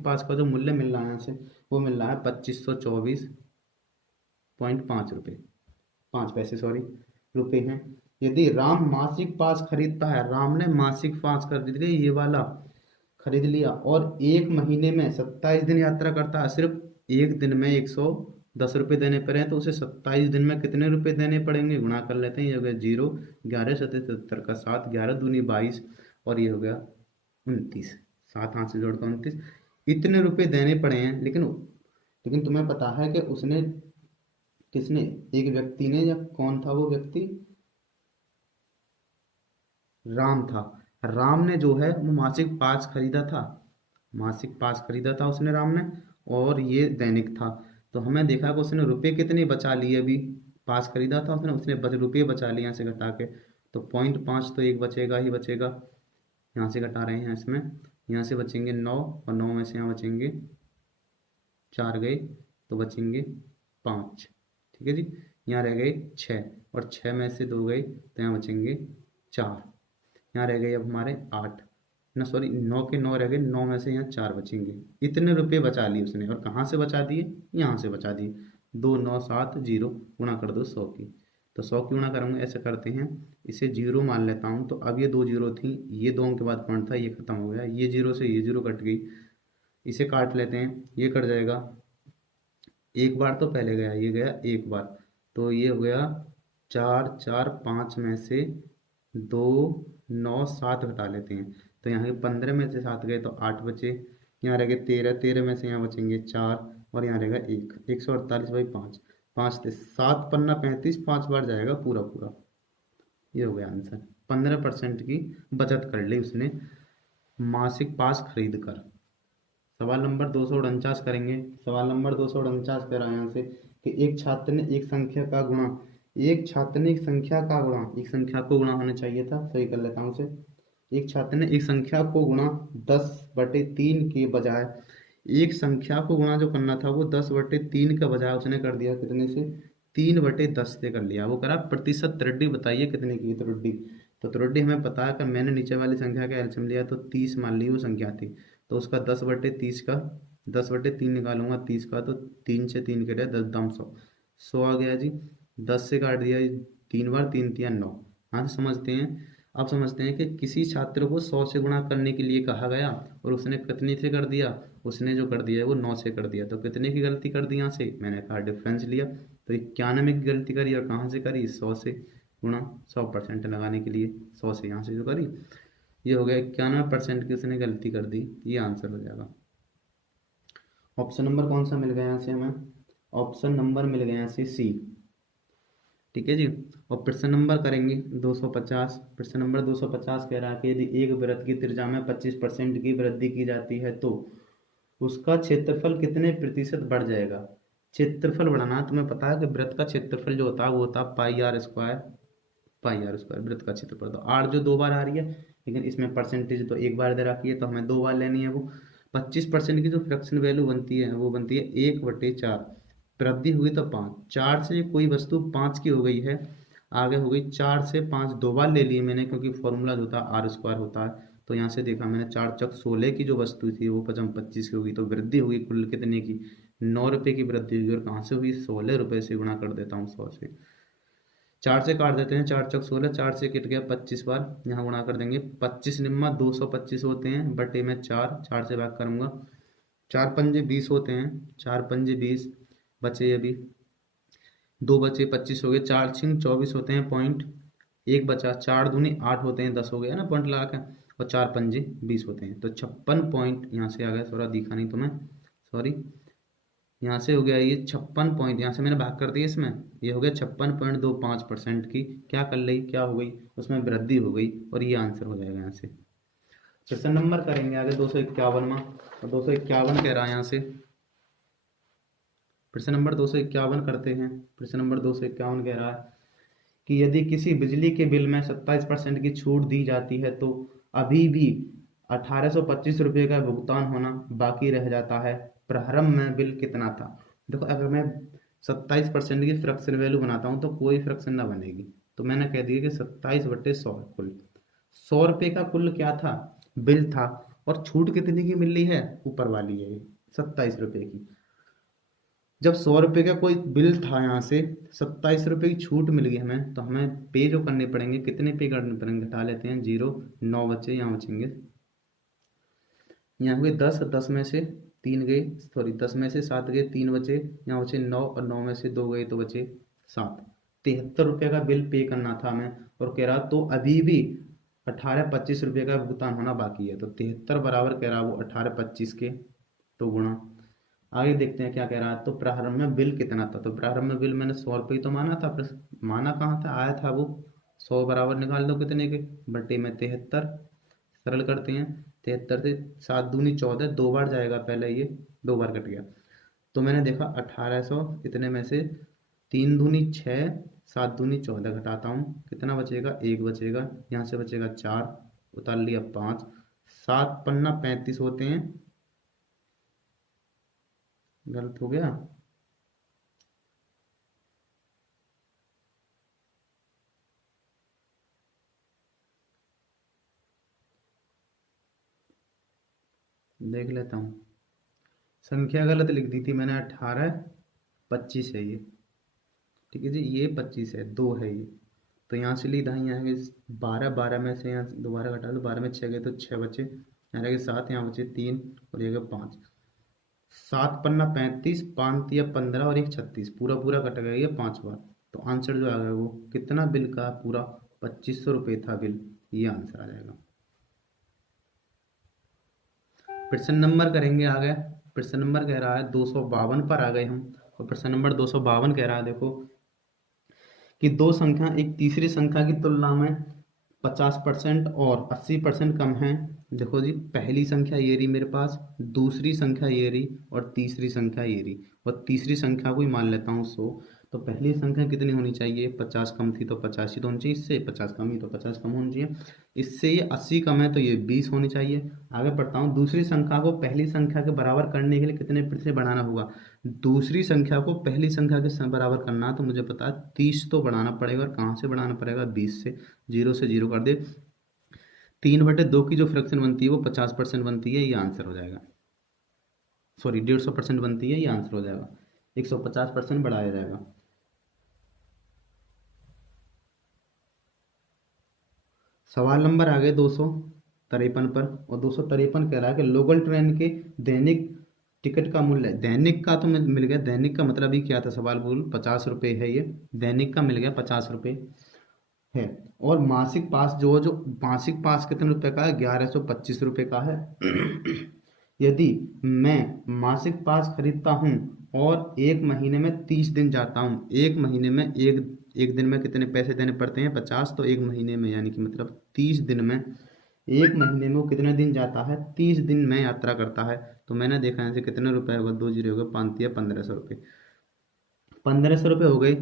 पास का जो मूल्य मिल रहा है यहाँ से, वो मिल रहा है 2524.5 रुपये, 5 पैसे सॉरी, रुपये हैं। यदि राम मासिक पास खरीदता है, राम ने मासिक पास खरीद लिया, ये वाला खरीद लिया, और एक महीने में 27 दिन यात्रा करता है, सिर्फ एक दिन में 110 रुपये देने पड़े हैं, तो उसे 27 दिन में कितने रुपए देने पड़ेंगे, गुणा कर लेते हैं। ये हो गया 0, 11 का 7, 11 दूनी 22, और ये हो गया 29, 7 हाथ से जोड़कर 29, इतने रुपए देने पड़े हैं। लेकिन लेकिन तुम्हें पता है कि उसने, किसने, एक व्यक्ति ने, या कौन था वो व्यक्ति, राम था। राम ने जो है वो मासिक पास खरीदा था, मासिक पास खरीदा था उसने, राम ने, और ये दैनिक था। तो हमें देखा कि उसने रुपए कितने बचा लिए, अभी पास खरीदा था उसने, रुपये बचा लिए यहाँ से घटा के, तो 0.5 तो एक बचेगा ही बचेगा, यहाँ से घटा रहे हैं इसमें, यहाँ से बचेंगे 9, और 9 में से यहाँ बचेंगे 4 गए, तो बचेंगे 5, ठीक है जी। यहाँ रह गए 6, और 6 में से 2 गए, तो यहाँ बचेंगे 4, यहाँ रह गए अब हमारे 8, ना सॉरी 9 के 9 रह गए, 9 में से यहाँ 4 बचेंगे। इतने रुपए बचा लिए उसने, और कहाँ से बचा दिए, यहाँ से बचा दिए। 2 9 7 0, गुणा कर दो 100 की, तो 100 की गुणा करूँगा, ऐसा करते हैं, इसे 0 मान लेता हूँ। तो अब ये 2 0 थी, ये 2 के बाद पॉइंट था, ये खत्म हो गया, ये 0 से ये 0 कट गई, इसे काट लेते हैं, ये कट जाएगा, एक बार तो पहले गया, ये गया एक बार, तो ये हो गया 4 4 5 में से 2 9 7 घटा लेते हैं, तो यहाँ 15 में से 7 गए तो 8 बचे, यहाँ रह गए 13, 13 में से यहाँ बचेंगे 4, और यहाँ रहेगा 1, 148/5, 5 से 7 पन्ना 35, 5 बार जाएगा पूरा पूरा, ये हो गया आंसर। 15% की बचत कर ली उसने मासिक पास खरीद कर। सवाल नंबर 249 करेंगे। सवाल नंबर 249 कह रहा है यहाँ से कि एक छात्र ने एक संख्या का गुणा, एक छात्र ने एक संख्या का गुणा, एक संख्या को गुणा होना चाहिए था, सही कर लेता हूँ उसे। एक छात्र ने एक संख्या को गुणा 10/3 के बजाय, एक संख्या को गुणा जो करना था वो 10/3 का बजाय उसने कर दिया कितने से, 3/10 से कर लिया। वो करा प्रतिशत त्रुटि बताइए कितने की त्रुटि। तो त्रुटि हमें पता है कि मैंने नीचे वाली संख्या का एलसीएम लिया, तो 30 मान ली वो संख्या थी, तो उसका 10/30 का 10/3 निकालूंगा 30 का, तो 3 से 3 करें 10 दाम 100, 100 आ गया जी। 10 से काट दिया 3 बार, 3 3 9। हाँ समझते हैं, अब समझते हैं कि किसी छात्र को 100 से गुणा करने के लिए कहा गया, और उसने कितने से कर दिया, उसने जो कर दिया है वो 9 से कर दिया, तो कितने की गलती कर दी यहाँ से, मैंने कहा डिफरेंस लिया, तो 91 की गलती करी, और कहाँ से करी, 100 से गुणा, 100% लगाने के लिए 100 से यहाँ से जो करी, ये हो गया 91% की उसने गलती कर दी, ये आंसर हो जाएगा। ऑप्शन नंबर कौन सा मिल गया यहाँ से हमें, ऑप्शन नंबर मिल गया यहाँ से सी, ठीक है जी। और प्रश्न नंबर करेंगे 250। प्रश्न नंबर 250 कह रहा है कि यदि एक वृत्त की त्रिज्या में 25% की वृद्धि की जाती है तो उसका क्षेत्रफल कितने प्रतिशत बढ़ जाएगा। क्षेत्रफल बढ़ाना, तुम्हें पता है कि वृत्त का क्षेत्रफल जो होता है वो होता है πr², πr² वृत्त का क्षेत्रफल। तो आर जो 2 बार आ रही है, लेकिन इसमें परसेंटेज तो एक बार दे रखी है, तो हमें 2 बार लेनी है। वो 25% की जो फ्रैक्शन वैल्यू बनती है वो बनती है 1/4, वृद्धि हुई तो 5, 4 से कोई वस्तु 5 की हो गई है, आगे हो गई 4 से 5, 2 बार ले ली मैंने, क्योंकि फॉर्मूला जो होता है r² होता है। तो यहाँ से देखा मैंने 4 चक 16 की जो वस्तु थी वो 25 की होगी, तो वृद्धि हुई कुल कितने की, 9 रुपये की वृद्धि हुई, और कहाँ से हुई, 16 रुपये से। गुणा कर देता हूँ 100 से, 4 से काट देते हैं, 4 चक 16, 4 से कट गया 25 बार, यहाँ गुणा कर देंगे, 25 निम्मा 225 होते हैं, बटे में 4 से भाग करूंगा, 4 पंजे 20 होते हैं, 4 पंजे 20, बचे अभी 2 बचे, 25 हो गए, 4 छिंग 24 होते हैं, पॉइंट 1 बचा, 4 दूनी 8 होते हैं, 10 हो गया ना पॉइंट लगा के, और 4 पंजे 20 होते हैं, तो 56 पॉइंट यहाँ से आ गया, थोड़ा दिखा नहीं तुम्हें, सॉरी, यहाँ से हो गया ये 56 पॉइंट, यहाँ से मैंने भाग कर दिया इसमें, ये हो गया 56.25% की क्या कर ली, क्या हो गई, उसमें वृद्धि हो गई, और ये आंसर हो जाएगा यहाँ से। प्रश्न नंबर करेंगे आगे 251 और 251 कह रहा है यहाँ से, प्रश्न नंबर 251 करते हैं। प्रश्न नंबर 251 कह रहा है कि यदि किसी बिजली के बिल में 27% की छूट दी जाती है तो अभी भी 1825 रुपये का भुगतान होना बाकी रह जाता है, प्रारंभ में बिल कितना था। देखो अगर मैं 27% की फ्रैक्शन वैल्यू बनाता हूँ तो कोई फ्रैक्शन ना बनेगी। तो मैंने कह दिया कि 27/100 कुल 100 रुपये का कुल क्या था, बिल था। और छूट कितने की मिल रही है, ऊपर वाली है ये 27 रुपये की। जब 100 रुपये का कोई बिल था, यहाँ से 27 रुपये की छूट मिल गई हमें, तो हमें पे जो करने पड़ेंगे, कितने पे करने पड़ेंगे, घटा लेते हैं, 0, 9 बचे, यहाँ बचेंगे, यहाँ हुए 10, 10 में से 3 गए, सॉरी 10 में से 7 गए, 3 बचे, यहाँ बचे 9, और 9 में से 2 गए तो बचे 7। 73 रुपये का बिल पे करना था हमें, और कह रहा तो अभी भी 18-25 रुपये का भुगतान होना बाकी है। तो 73 बराबर कह रहा वो 18-25 के, तो गुणा। आगे देखते हैं क्या कह रहा है। तो प्रारंभ में बिल कितना था, तो प्रारंभ में बिल मैंने 100 रुपये तो माना था, प्लस माना कहाँ था, आया था वो 100 बराबर निकाल दो कितने के, बटे में 73। सरल करते हैं, 73 से 7 दूनी 14, 2 बार जाएगा पहले, ये 2 बार कट गया। तो मैंने देखा 1800, इतने में से 3 दूनी 6, 7 दूनी 14 घटाता हूँ, कितना बचेगा, 1 बचेगा, यहाँ से बचेगा 4, उतार लिया 5, 7 पन्ना 35 होते हैं, गलत हो गया, देख लेता हूँ, संख्या गलत लिख दी थी मैंने, 18-25 है ये, ठीक है जी, ये 25 है, 2 है ये। तो यहाँ से ली दाई, यहाँ 12, 12 में से यहाँ दोबारा घटा दो, 12 में 6 गए तो 6 बचे, यहाँ रह गए 7, यहाँ बचे 3, और ये गए 5, 7 पन्ना 35, 5 या 15 और एक 36, पूरा पूरा कट गया ये 5 बार। तो आंसर जो आ गया वो कितना बिल का, पूरा 2500 रुपये था बिल, ये आंसर आ जाएगा। प्रश्न नंबर करेंगे आगे। प्रश्न नंबर कह रहा है 252 पर आ गए हम, और प्रश्न नंबर 252 कह रहा है, देखो कि दो संख्या एक तीसरी संख्या की तुलना में 50% और 80% कम है। देखो जी, पहली संख्या ये रही मेरे पास, दूसरी संख्या ये रही, और तीसरी संख्या ये रही, और तीसरी संख्या को ही मान लेता हूँ 100। तो पहली संख्या कितनी होनी चाहिए, 50 कम थी तो 85 तो होनी चाहिए, इससे 50 कम ही तो 50 कम होनी चाहिए, इससे ये 80 कम है तो ये 20 होनी चाहिए। आगे बढ़ता हूँ, दूसरी संख्या को पहली संख्या के बराबर करने के लिए कितने से बढ़ाना होगा, दूसरी संख्या को पहली संख्या के बराबर करना, तो मुझे पता है 30 तो बढ़ाना पड़ेगा, और कहाँ से बढ़ाना पड़ेगा, 20 से, 0 से 0 कर दे, 3/2 की जो फ्रैक्शन बनती है वो 50% बनती है, ये आंसर हो जाएगा, सॉरी 150% बनती है, ये आंसर हो जाएगा, 150% बढ़ाया जाएगा। सवाल नंबर आ गए 253 पर, और 253 कह रहा है कि लोकल ट्रेन के दैनिक टिकट का मूल्य, दैनिक का तो मिल गया, दैनिक का मतलब ही क्या था, सवाल बोल 50 रुपये है ये, दैनिक का मिल गया 50 रुपये है। और मासिक पास जो जो मासिक पास कितने रुपए का है, 1125 रुपये का है। यदि मैं मासिक पास खरीदता हूँ और एक महीने में 30 दिन जाता हूँ, एक महीने में एक एक दिन में कितने पैसे देने पड़ते हैं, 50, तो एक महीने में यानी कि मतलब 30 दिन में, एक महीने में वो कितने दिन जाता है, 30 दिन में यात्रा करता है। तो मैंने देखा यहाँ से कितने रुपए होगा, 2 जीरो होगा, 5 या 1500 रुपये, 1500 रुपये हो गए।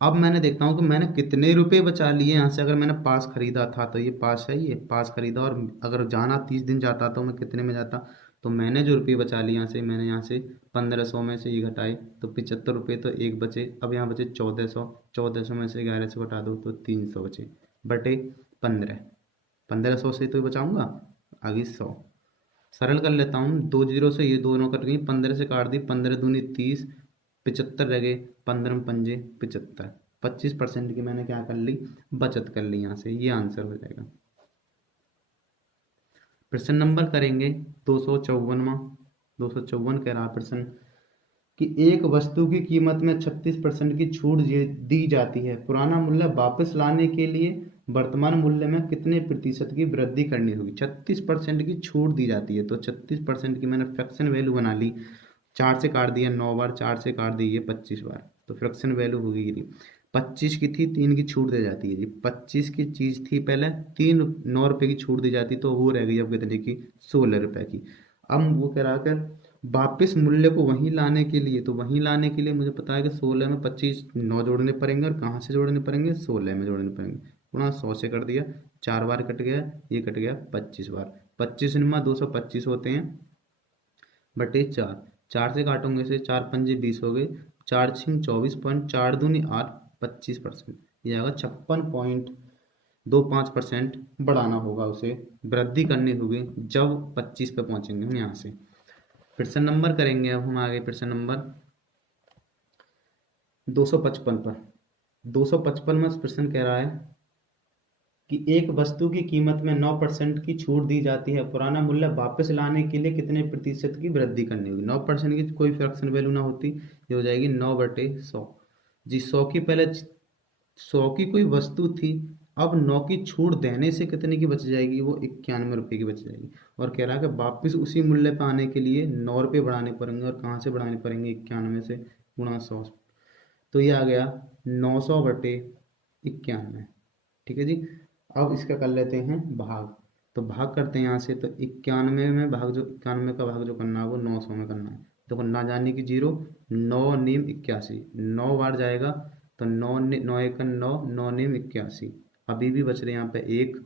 अब मैंने देखता हूँ कि मैंने कितने रुपए बचा लिए यहाँ से, अगर मैंने पास खरीदा था तो ये पास है, ये पास खरीदा, और अगर जाना 30 दिन जाता तो मैं कितने में जाता, तो मैंने जो रुपये बचा लिए यहाँ से, मैंने यहाँ से 1500 में से ये घटाए तो 75 रुपये, तो एक बचे, अब यहाँ बचे 1400, 1400 में से 1100 घटा दो तो 300 बचे, बटे 15, 1500 से तो बचाऊंगा, आगे 100, सरल कर लेता हूँ, 2 जीरो से ये दोनों कट गई, 15 से काट दी, 15 दूनी 30, 75 रह गए, 15 पंजे 75, 25% की मैंने क्या कर ली, बचत कर ली यहाँ से, ये आंसर हो जाएगा। प्रश्न नंबर करेंगे 254वां। 254 कह रहा प्रश्न कि एक वस्तु की कीमत में 36% की छूट दी जाती है, पुराना मूल्य वापस लाने के लिए वर्तमान मूल्य में कितने प्रतिशत की वृद्धि करनी होगी। 36% की छूट दी जाती है, तो 36% की मैंने फ्रैक्शन वैल्यू बना ली, 4 से काट दिया 9 बार, 4 से काट दी ये 25 बार, तो फ्रैक्शन वैल्यू होगी ये 25 की थी, 3 की छूट दी जाती है जी, 25 की चीज़ थी पहले, 9 रुपये की छूट दी जाती, तो वो रह गई अब कितने की, 16 रुपये की। अब वो कह रहा है वापिस मूल्य को वहीं लाने के लिए, तो वहीं लाने के लिए मुझे पता है कि 16 में 25 9 जोड़ने पड़ेंगे, और कहाँ से जोड़ने पड़ेंगे, 16 में जोड़ने पड़ेंगे, गुणा 100 से कर दिया, 4 बार कट गया, ये कट गया 25 बार, 25 × 225 होते हैं, बटे 4, 4 से काटोगे से 4 पंजे 20 हो गए, 4 छिंग 24 पॉइंट, 4 दूनी 8, 25%। ये आएगा 56.25% बढ़ाना होगा, उसे वृद्धि करनी होगी जब 25 पे पहुंचेंगे हम यहाँ से। प्रश्न नंबर करेंगे अब हम आगे, प्रश्न नंबर 255 पर। 255 में प्रश्न कह रहा है कि एक वस्तु की कीमत में 9% की छूट दी जाती है, पुराना मूल्य वापस लाने के लिए कितने प्रतिशत की वृद्धि करनी होगी। 9% की कोई फ्रैक्शन वैल्यू ना होती, ये हो जाएगी 9/100 जी। 100 की पहले 100 की कोई वस्तु थी, अब 9 की छूट देने से कितने की बच जाएगी, वो 91 रुपये की बच जाएगी। और कह रहा है कि वापस उसी मूल्य पर आने के लिए 9 रुपये बढ़ाने पड़ेंगे, और कहाँ से बढ़ाने पड़ेंगे, 91 से गुणा 100। तो ये आ गया 900/91। ठीक है जी। अब इसका कर लेते हैं भाग। तो भाग करते हैं यहाँ से, तो 91 में भाग, जो 91 का भाग जो करना है वो 900 में करना है। देखो ना जाने की 0, 9 नीम 81, 9 बार जाएगा तो 9 9 1 9, 9 नीम 81। अभी भी बच रहे यहाँ पे 1।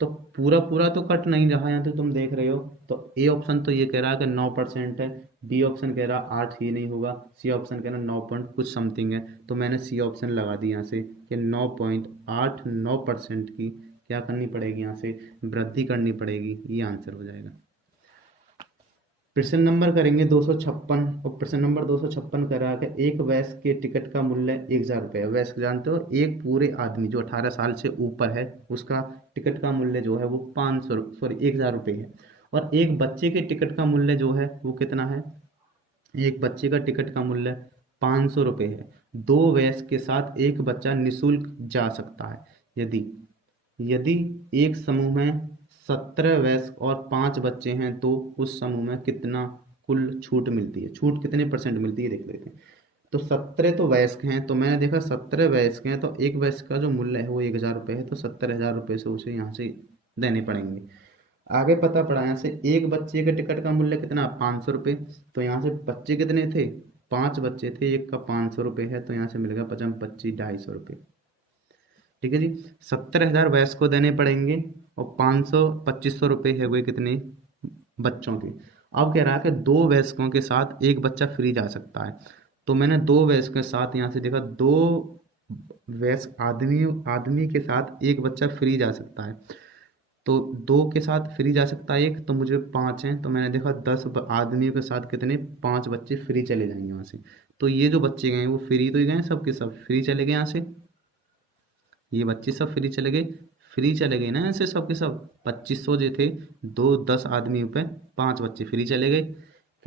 तो पूरा पूरा तो कट नहीं रहा, यहाँ तो तुम देख रहे हो। तो ए ऑप्शन तो ये कह रहा है कि 9% है, बी ऑप्शन कह रहा 8 ही नहीं होगा, सी ऑप्शन कह रहा 9 पॉइंट कुछ समथिंग है। तो मैंने सी ऑप्शन लगा दी यहाँ से कि 9.89% की क्या करनी पड़ेगी, यहाँ से वृद्धि करनी पड़ेगी। ये आंसर हो जाएगा। प्रश्न नंबर करेंगे 256, और प्रश्न नंबर 256 करा कि एक वयस्क के टिकट का मूल्य 1000 रुपये है। वयस्क जानते हो, एक पूरे आदमी जो 18 साल से ऊपर है उसका टिकट का मूल्य जो है वो 1000 रुपये है। और एक बच्चे के टिकट का मूल्य जो है वो कितना है, एक बच्चे का टिकट का मूल्य 500 रुपये है। दो वयस्क के साथ एक बच्चा निःशुल्क जा सकता है। यदि यदि एक समूह में 17 वयस्क और 5 बच्चे हैं तो उस समूह में कितना कुल छूट मिलती है, छूट कितने % मिलती है देख लेते हैं। तो 17 तो वयस्क हैं, तो मैंने देखा 17 वयस्क हैं, तो एक वयस्क का जो मूल्य है वो 1000 रुपये है, तो 70,000 रुपये से उसे यहाँ से देने पड़ेंगे। आगे पता पड़ा यहाँ से एक बच्चे के टिकट का मूल्य कितना, 500 रुपये। तो यहाँ से बच्चे कितने थे, 5 बच्चे थे, एक का 500 रुपये है, तो यहाँ से मिलेगा 25 25 250 रुपये। ठीक है जी। 70,000 वयस्क को देने पड़ेंगे, और 500 2500 रुपये है वो कितने बच्चों के। अब कह रहा है कि दो वयस्कों के साथ एक बच्चा फ्री जा सकता है। तो मैंने दो वयस्क के साथ यहाँ से देखा, दो वयस्क आदमी आदमी के साथ एक बच्चा फ्री जा सकता है। तो दो के साथ फ्री जा सकता है एक, तो मुझे 5 हैं, तो मैंने देखा 10 आदमियों के साथ कितने 5 बच्चे फ्री चले जाएंगे वहाँ से। तो ये जो बच्चे गए वो फ्री तो ही गए, सब के सब फ्री चले गए यहाँ से। ये बच्चे सब फ्री चले गए, फ्री चले गए ना ऐसे सब के सब। 2500 जो थे, 10 आदमियों पे 5 बच्चे फ्री चले गए।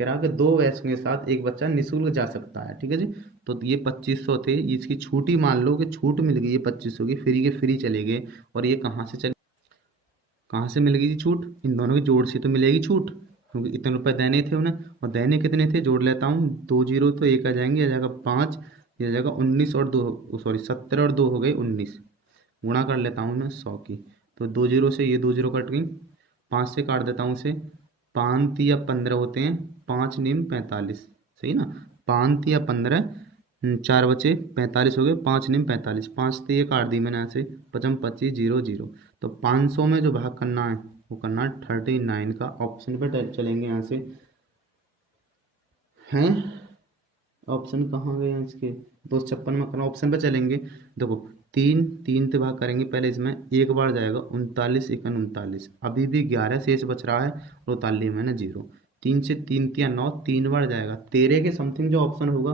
कह रहा कि दो वयस्कों के साथ एक बच्चा निःशुल्क जा सकता है। ठीक है जी। तो ये 2500 थे, इसकी छूट ही मान लो कि छूट मिल गई, ये 2500 की फ्री के फ्री चले गए। और ये कहाँ से चले, कहाँ से मिल गई थी छूट, इन दोनों के जोड़ से तो मिलेगी छूट, क्योंकि इतने रुपए देने थे उन्हें। और देने कितने थे, जोड़ लेता हूँ, 2 जीरो तो एक आ जाएंगे, आ जाएगा 5, ये आ जाएगा 19 और 2 सॉरी 17 और 2 हो गए 19। गुणा कर लेता हूँ मैं 100 की, तो 2 जीरो से ये 2 जीरो कट गई, 5 से काट देता हूँ उसे। 5 या 15 होते हैं, 5 नीम 45, सही ना। 5 या 15, 4 बचे 45 हो गए, 5 नीम 45, 5 से ये काट दी मैंने यहाँ से, 55 25 0 0। तो 500 में जो भाग करना है वो करना है 39 का। ऑप्शन पे चलेंगे यहाँ से, हैं ऑप्शन कहाँ गए हैं इसके, 256 में करना, ऑप्शन पे चलेंगे। देखो 3 से भाग करेंगे पहले, इसमें एक बार जाएगा 39 1 39, अभी भी 11 शेष बच रहा है, और 39 में ना 0। 3 से 3 3 9, 3 बार जाएगा, 13 के समथिंग जो ऑप्शन होगा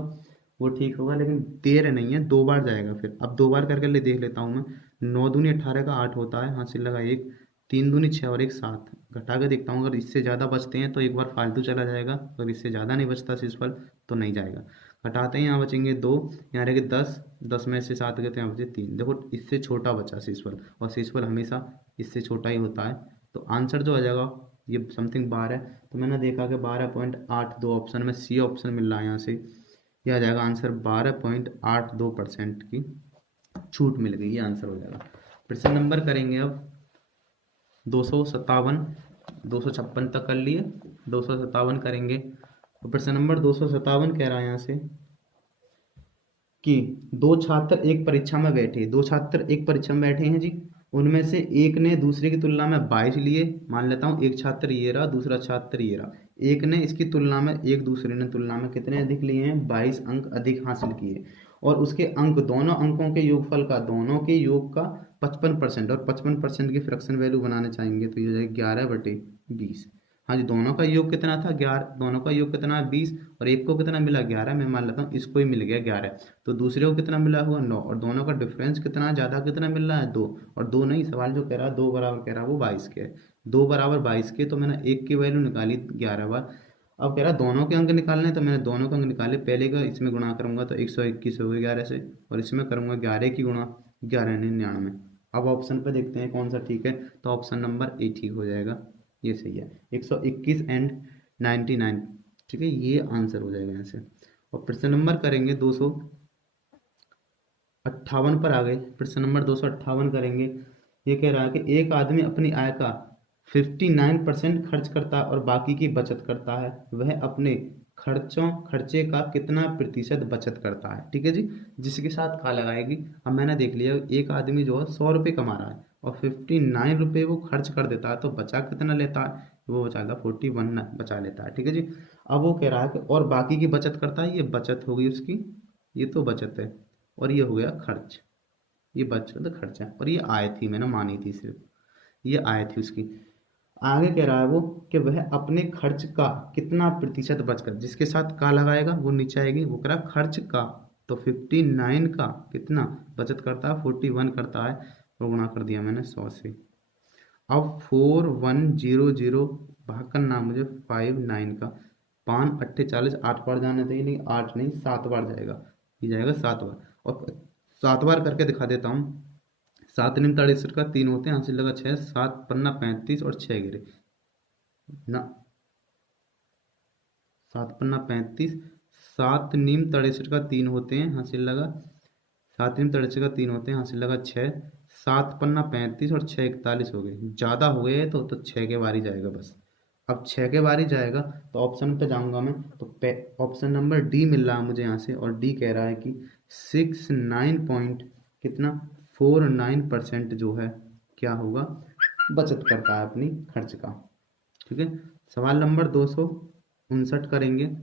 वो ठीक होगा, लेकिन 13 नहीं है, 2 बार जाएगा। फिर अब 2 बार करके ले देख लेता हूँ मैं। 9 दूनी 18 का 8 होता है, हासिल लगा 1, 3 दूनी 6 और 1 7। घटा के देखता हूँ, अगर इससे ज़्यादा बचते हैं तो एक बार फालतू चला जाएगा, अगर इससे ज़्यादा नहीं बचता शेषफल तो नहीं जाएगा। घटाते हैं, यहाँ बचेंगे 2, यहाँ रहेंगे 10, 10 में से 7 गए तो यहाँ बचे 3। देखो इससे छोटा बचा शेषफल, और शेषफल हमेशा इससे छोटा ही होता है। तो आंसर जो आ जाएगा ये समथिंग 12। तो मैंने देखा कि 12.82 ऑप्शन में सी ऑप्शन मिल रहा है, यहाँ से यह आ जाएगा आंसर। 12.82% की छूट मिल गई, ये आंसर हो जाएगा। प्रश्न नंबर करेंगे अब 257, 256 तक कर लिए, 257 करेंगे। तो प्रश्न नंबर 257 कह रहा है यहाँ से कि दो छात्र एक परीक्षा में बैठे, दो छात्र एक परीक्षा में बैठे हैं जी। उनमें से एक ने दूसरे की तुलना में 22 लिए, मान लेता हूँ एक छात्र ये रहा, दूसरा छात्र ये रहा। एक ने इसकी तुलना में, एक दूसरे ने तुलना में कितने अधिक लिए हैं, 22 अंक अधिक हासिल किए, और उसके अंक, दोनों अंकों के योगफल का, दोनों के योग का 55%, और 55% की फ्रैक्शन वैल्यू बनाने चाहेंगे तो ये हो जाएगा 11/20। हाँ जी, दोनों का योग कितना था, 11, दोनों का योग कितना है 20, और एक को कितना मिला 11, मैं मान लेता हूँ इसको ही मिल गया 11, तो दूसरे को कितना मिला हुआ 9, और दोनों का डिफरेंस कितना है, ज़्यादा कितना मिल रहा है 2, और 2 नहीं, सवाल जो कह रहा है 2 बराबर कह रहा है वो 22 के है, 2 बराबर 22 के, तो मैंने एक की वैल्यू निकाली 11 बार। अब कह रहा है दोनों के अंक निकालने, तो मैंने दोनों के अंक निकाले, पहले का इसमें गुणा करूंगा तो 121 हो गए 11 से, और इसमें करूंगा 11 की गुणा 1199। अब ऑप्शन पे देखते हैं कौन सा ठीक है, तो ऑप्शन नंबर ए ठीक हो जाएगा, ये सही है, 121 एंड 99, ठीक है, ये आंसर हो जाएगा यहाँ से। और प्रश्न नंबर करेंगे 258 पर आ गए, प्रश्न नंबर 258 करेंगे। ये कह रहा है कि एक आदमी अपनी आय का 59% खर्च करता है और बाकी की बचत करता है, वह अपने खर्चे का कितना प्रतिशत बचत करता है, ठीक है जी, जिसके साथ का लगाएगी। अब मैंने देख लिया, एक आदमी जो है 100 रुपये कमा रहा है और 59 रुपये वो खर्च कर देता है, तो बचा कितना लेता है, वो बचाता 41 बचा लेता है, ठीक है जी। अब वो कह रहा है कि और बाकी की बचत करता है, ये बचत हो गई उसकी, ये तो बचत है, और ये हो गया खर्च, ये बचत खर्च है, और ये आय थी, मैंने मानी थी सिर्फ, ये आय थी उसकी। आगे कह रहा है वो कि वह अपने खर्च का कितना प्रतिशत बचकर, जिसके साथ का लगाएगा वो नीचे आएगी, वो कह रहा खर्च का, तो 59 का कितना बचत करता है, 41 करता है, और गुणा कर दिया मैंने 100 से। अब 4100 भाग करना मुझे 59 का, 5 अट्ठे 40, 8 बार जाना चाहिए, लेकिन 8 नहीं 7 बार जाएगा, ये जाएगा 7 बार, और 7 बार करके दिखा देता हूँ। 7 निम 63 का 3 होते हैं, हासिल लगा 6, 7 पन्ना 35 और 6 गिरे ना, 7 पन्ना 35, 7 नीम 63 का 3 होते हैं, हासिल लगा 7 नीम 63 का 3 होते हैं, हासिल लगा 6, 7 पन्ना 35 और 6 41 हो गए, ज़्यादा हो गए तो 6 के बारी जाएगा बस। अब 6 के बारी जाएगा तो ऑप्शन पे जाऊंगा मैं, तो ऑप्शन नंबर डी मिल रहा है मुझे यहाँ से, और डी कह रहा है कि 69 पॉइंट कितना 49% जो है क्या होगा, बचत करता है अपनी खर्च का, ठीक है। सवाल नंबर 259 करेंगे।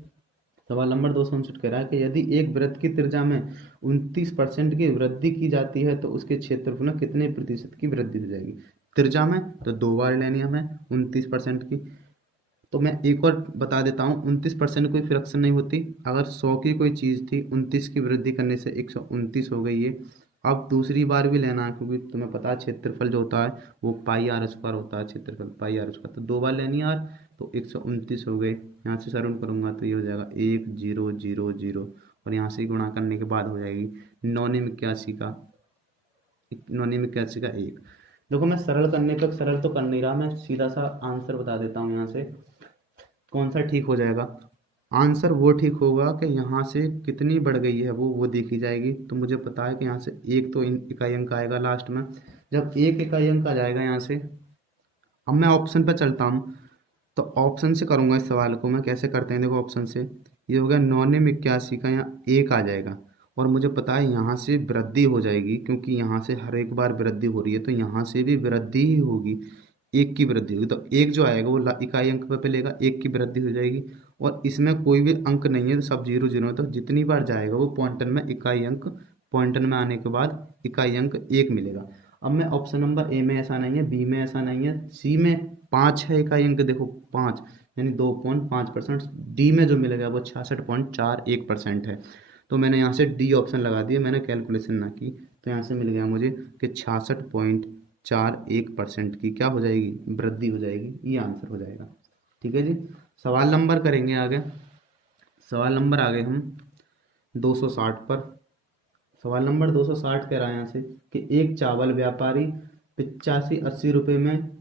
सवाल नंबर 259 कह रहा है कि यदि एक वृत्त की त्रिज्या में 29% की वृद्धि की जाती है तो उसके क्षेत्रफल में कितने प्रतिशत की वृद्धि हो जाएगी। त्रिज्या में तो 2 बार लेनी है हमें 29% की, तो मैं एक और बता देता हूँ, 29% कोई फ्रैक्शन नहीं होती, अगर 100 की कोई चीज़ थी 29 की वृद्धि करने से 129 हो गई है। अब दूसरी बार भी लेना है, क्योंकि तुम्हें पता है क्षेत्रफल जो होता है वो पाई आर स्क्वायर होता है, क्षेत्रफल पाई आर स्क्वायर, तो 2 बार लेनी है यार, तो 129 हो गए, यहाँ से सरल करूँगा तो ये हो जाएगा 1000, और यहाँ से गुणा करने के बाद हो जाएगी 981 का, 981 का 1। देखो मैं सरल करने तक सरल तो कर नहीं रहा, मैं सीधा सा आंसर बता देता हूँ यहाँ से कौन सा ठीक हो जाएगा। आंसर वो ठीक होगा कि यहाँ से कितनी बढ़ गई है वो देखी जाएगी, तो मुझे पता है कि यहाँ से एक तो इकाई अंक आएगा लास्ट में, जब एक इकाई अंक आ जाएगा यहाँ से। अब मैं ऑप्शन पर चलता हूँ, तो ऑप्शन से करूँगा इस सवाल को मैं, कैसे करते हैं देखो ऑप्शन से, ये हो गया 981 का यहाँ एक आ जाएगा, और मुझे पता है यहाँ से वृद्धि हो जाएगी, क्योंकि यहाँ से हर एक बार वृद्धि हो रही है, तो यहाँ से भी वृद्धि ही होगी, एक की वृद्धि होगी, तो एक जो आएगा वो इकाई अंक पे लेगा, एक की वृद्धि हो जाएगी, और इसमें कोई भी अंक नहीं है तो सब 0 0 है, तो जितनी बार जाएगा वो पॉइंटन में इकाई अंक, पॉइंटन में आने के बाद इकाई अंक 1 मिलेगा। अब मैं ऑप्शन नंबर ए में ऐसा नहीं है, बी में ऐसा नहीं है, सी में 5 है इकाई अंक, देखो 5 यानी 2.5%, डी में जो मिलेगा वो 66.41% है, तो मैंने यहाँ से डी ऑप्शन लगा दिया, मैंने कैलकुलेशन ना की, तो यहाँ से मिल गया मुझे कि 66.41% की क्या हो जाएगी, वृद्धि हो जाएगी, ये आंसर हो जाएगा, ठीक है जी। सवाल नंबर करेंगे आगे, सवाल नंबर आ गए हम 260 पर। सवाल नंबर 260 कह रहा है यहाँ से कि एक चावल व्यापारी 85-80 रुपये में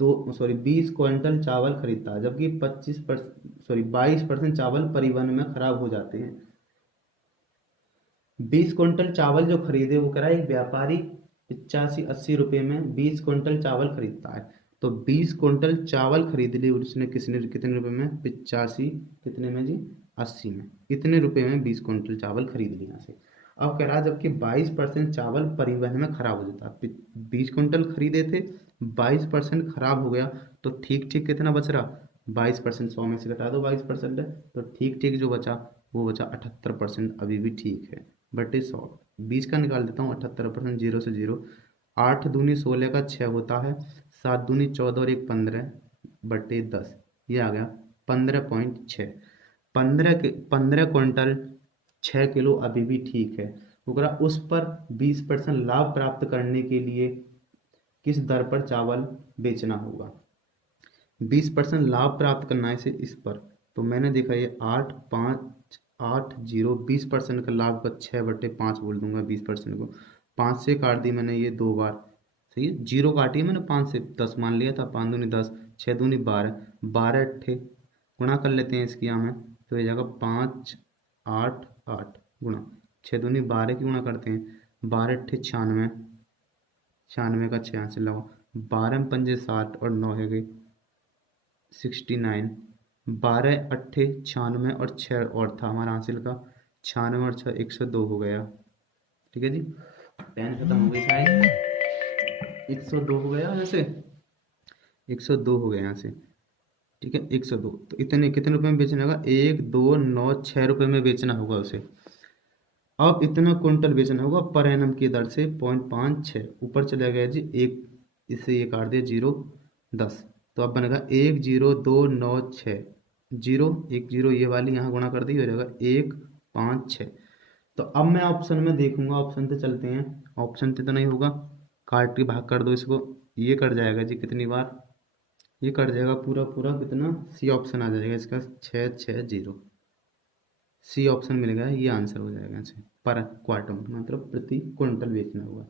20 क्विंटल चावल खरीदता है, जबकि 22% चावल परिवहन में खराब हो जाते हैं। 20 क्विंटल चावल जो खरीदे वो कह रहा है एक व्यापारी 85-80 रुपये में 20 क्विंटल चावल खरीदता है, तो 20 क्विंटल चावल खरीद ली उसने किसने, कितने रुपए में, 85 कितने में जी, 80 में, इतने रुपए में 20 क्विंटल चावल खरीद ली यहाँ से। अब कह रहा है जबकि 22% चावल परिवहन में खराब हो जाता है, 20 क्विंटल खरीदे थे 22% खराब हो गया, तो ठीक ठीक कितना बच रहा, 22%, 100 में से घटा दो 22% है, तो ठीक ठीक जो बचा वो बचा 78%, अभी भी ठीक है। बटे 100, 20 का निकाल देता हूँ 78%, जीरो से जीरो। 8 दूनी 16 का 6 होता है, 7 दूनी 14 और 1 15 बटे 10, ये आ गया 15.6। 15 क्विंटल 6 किलो अभी भी ठीक है। ओकरा उस पर 20% लाभ प्राप्त करने के लिए किस दर पर चावल बेचना होगा? 20% लाभ प्राप्त करना है इसे इस पर, तो मैंने देखा ये 8 5 8 0, 20% का लाभ का 6/5 बोल दूंगा 20% को। 5 से काट दी मैंने ये 2 बार, सही है, जीरो काटी है मैंने 5 से, 10 मान लिया था, 5 दूनी 10, 6 दूनी 12, 12 अट्ठे गुणा कर लेते हैं इसकी यहाँ में, तो ये जाएगा 5 8 8 गुणा 6 दूनी 12 की गुणा करते हैं, 12 अट्ठे 96, 96 का 6 से लगाओ, 12 पंजे 60 और 9 है गई 69, 12 अट्ठे 96 और 6 और था हमारा हासिल का 96 और 6 102 हो गया। ठीक है जी, पेन खत्म हो गई शायद, 102 हो गया ऐसे, 102 हो गया यहाँ से। ठीक है, 102, तो इतने कितने रुपए में बेचना होगा? 1 2 9 6 रुपए में बेचना होगा उसे। अब इतना कुंटल बेचना होगा पर एनम की दर से 0.56, ऊपर चला गया जी एक, इससे ये काट दिया 0 10, तो अब बनेगा 1 0 2 9 6, जीरो 1 0 ये वाली यहाँ गुणा कर दी, हो जाएगा 1 5 6। तो अब मैं ऑप्शन में देखूंगा, ऑप्शन से चलते हैं, ऑप्शन से तो नहीं होगा, काट के भाग कर दो इसको, ये कट जाएगा जी कितनी बार, ये कट जाएगा पूरा पूरा कितना, सी ऑप्शन आ जाएगा इसका 6 6 0, सी ऑप्शन मिलेगा, ये आंसर हो जाएगा इसे। पर क्वार्टर मतलब प्रति क्विंटल बेचना होगा,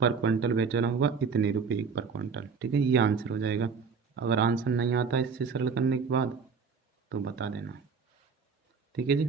पर क्विंटल बेचना होगा इतने रुपए पर क्विंटल। ठीक है, ये आंसर हो जाएगा। अगर आंसर नहीं आता इससे सरल करने के बाद तो बता देना। ठीक है जी।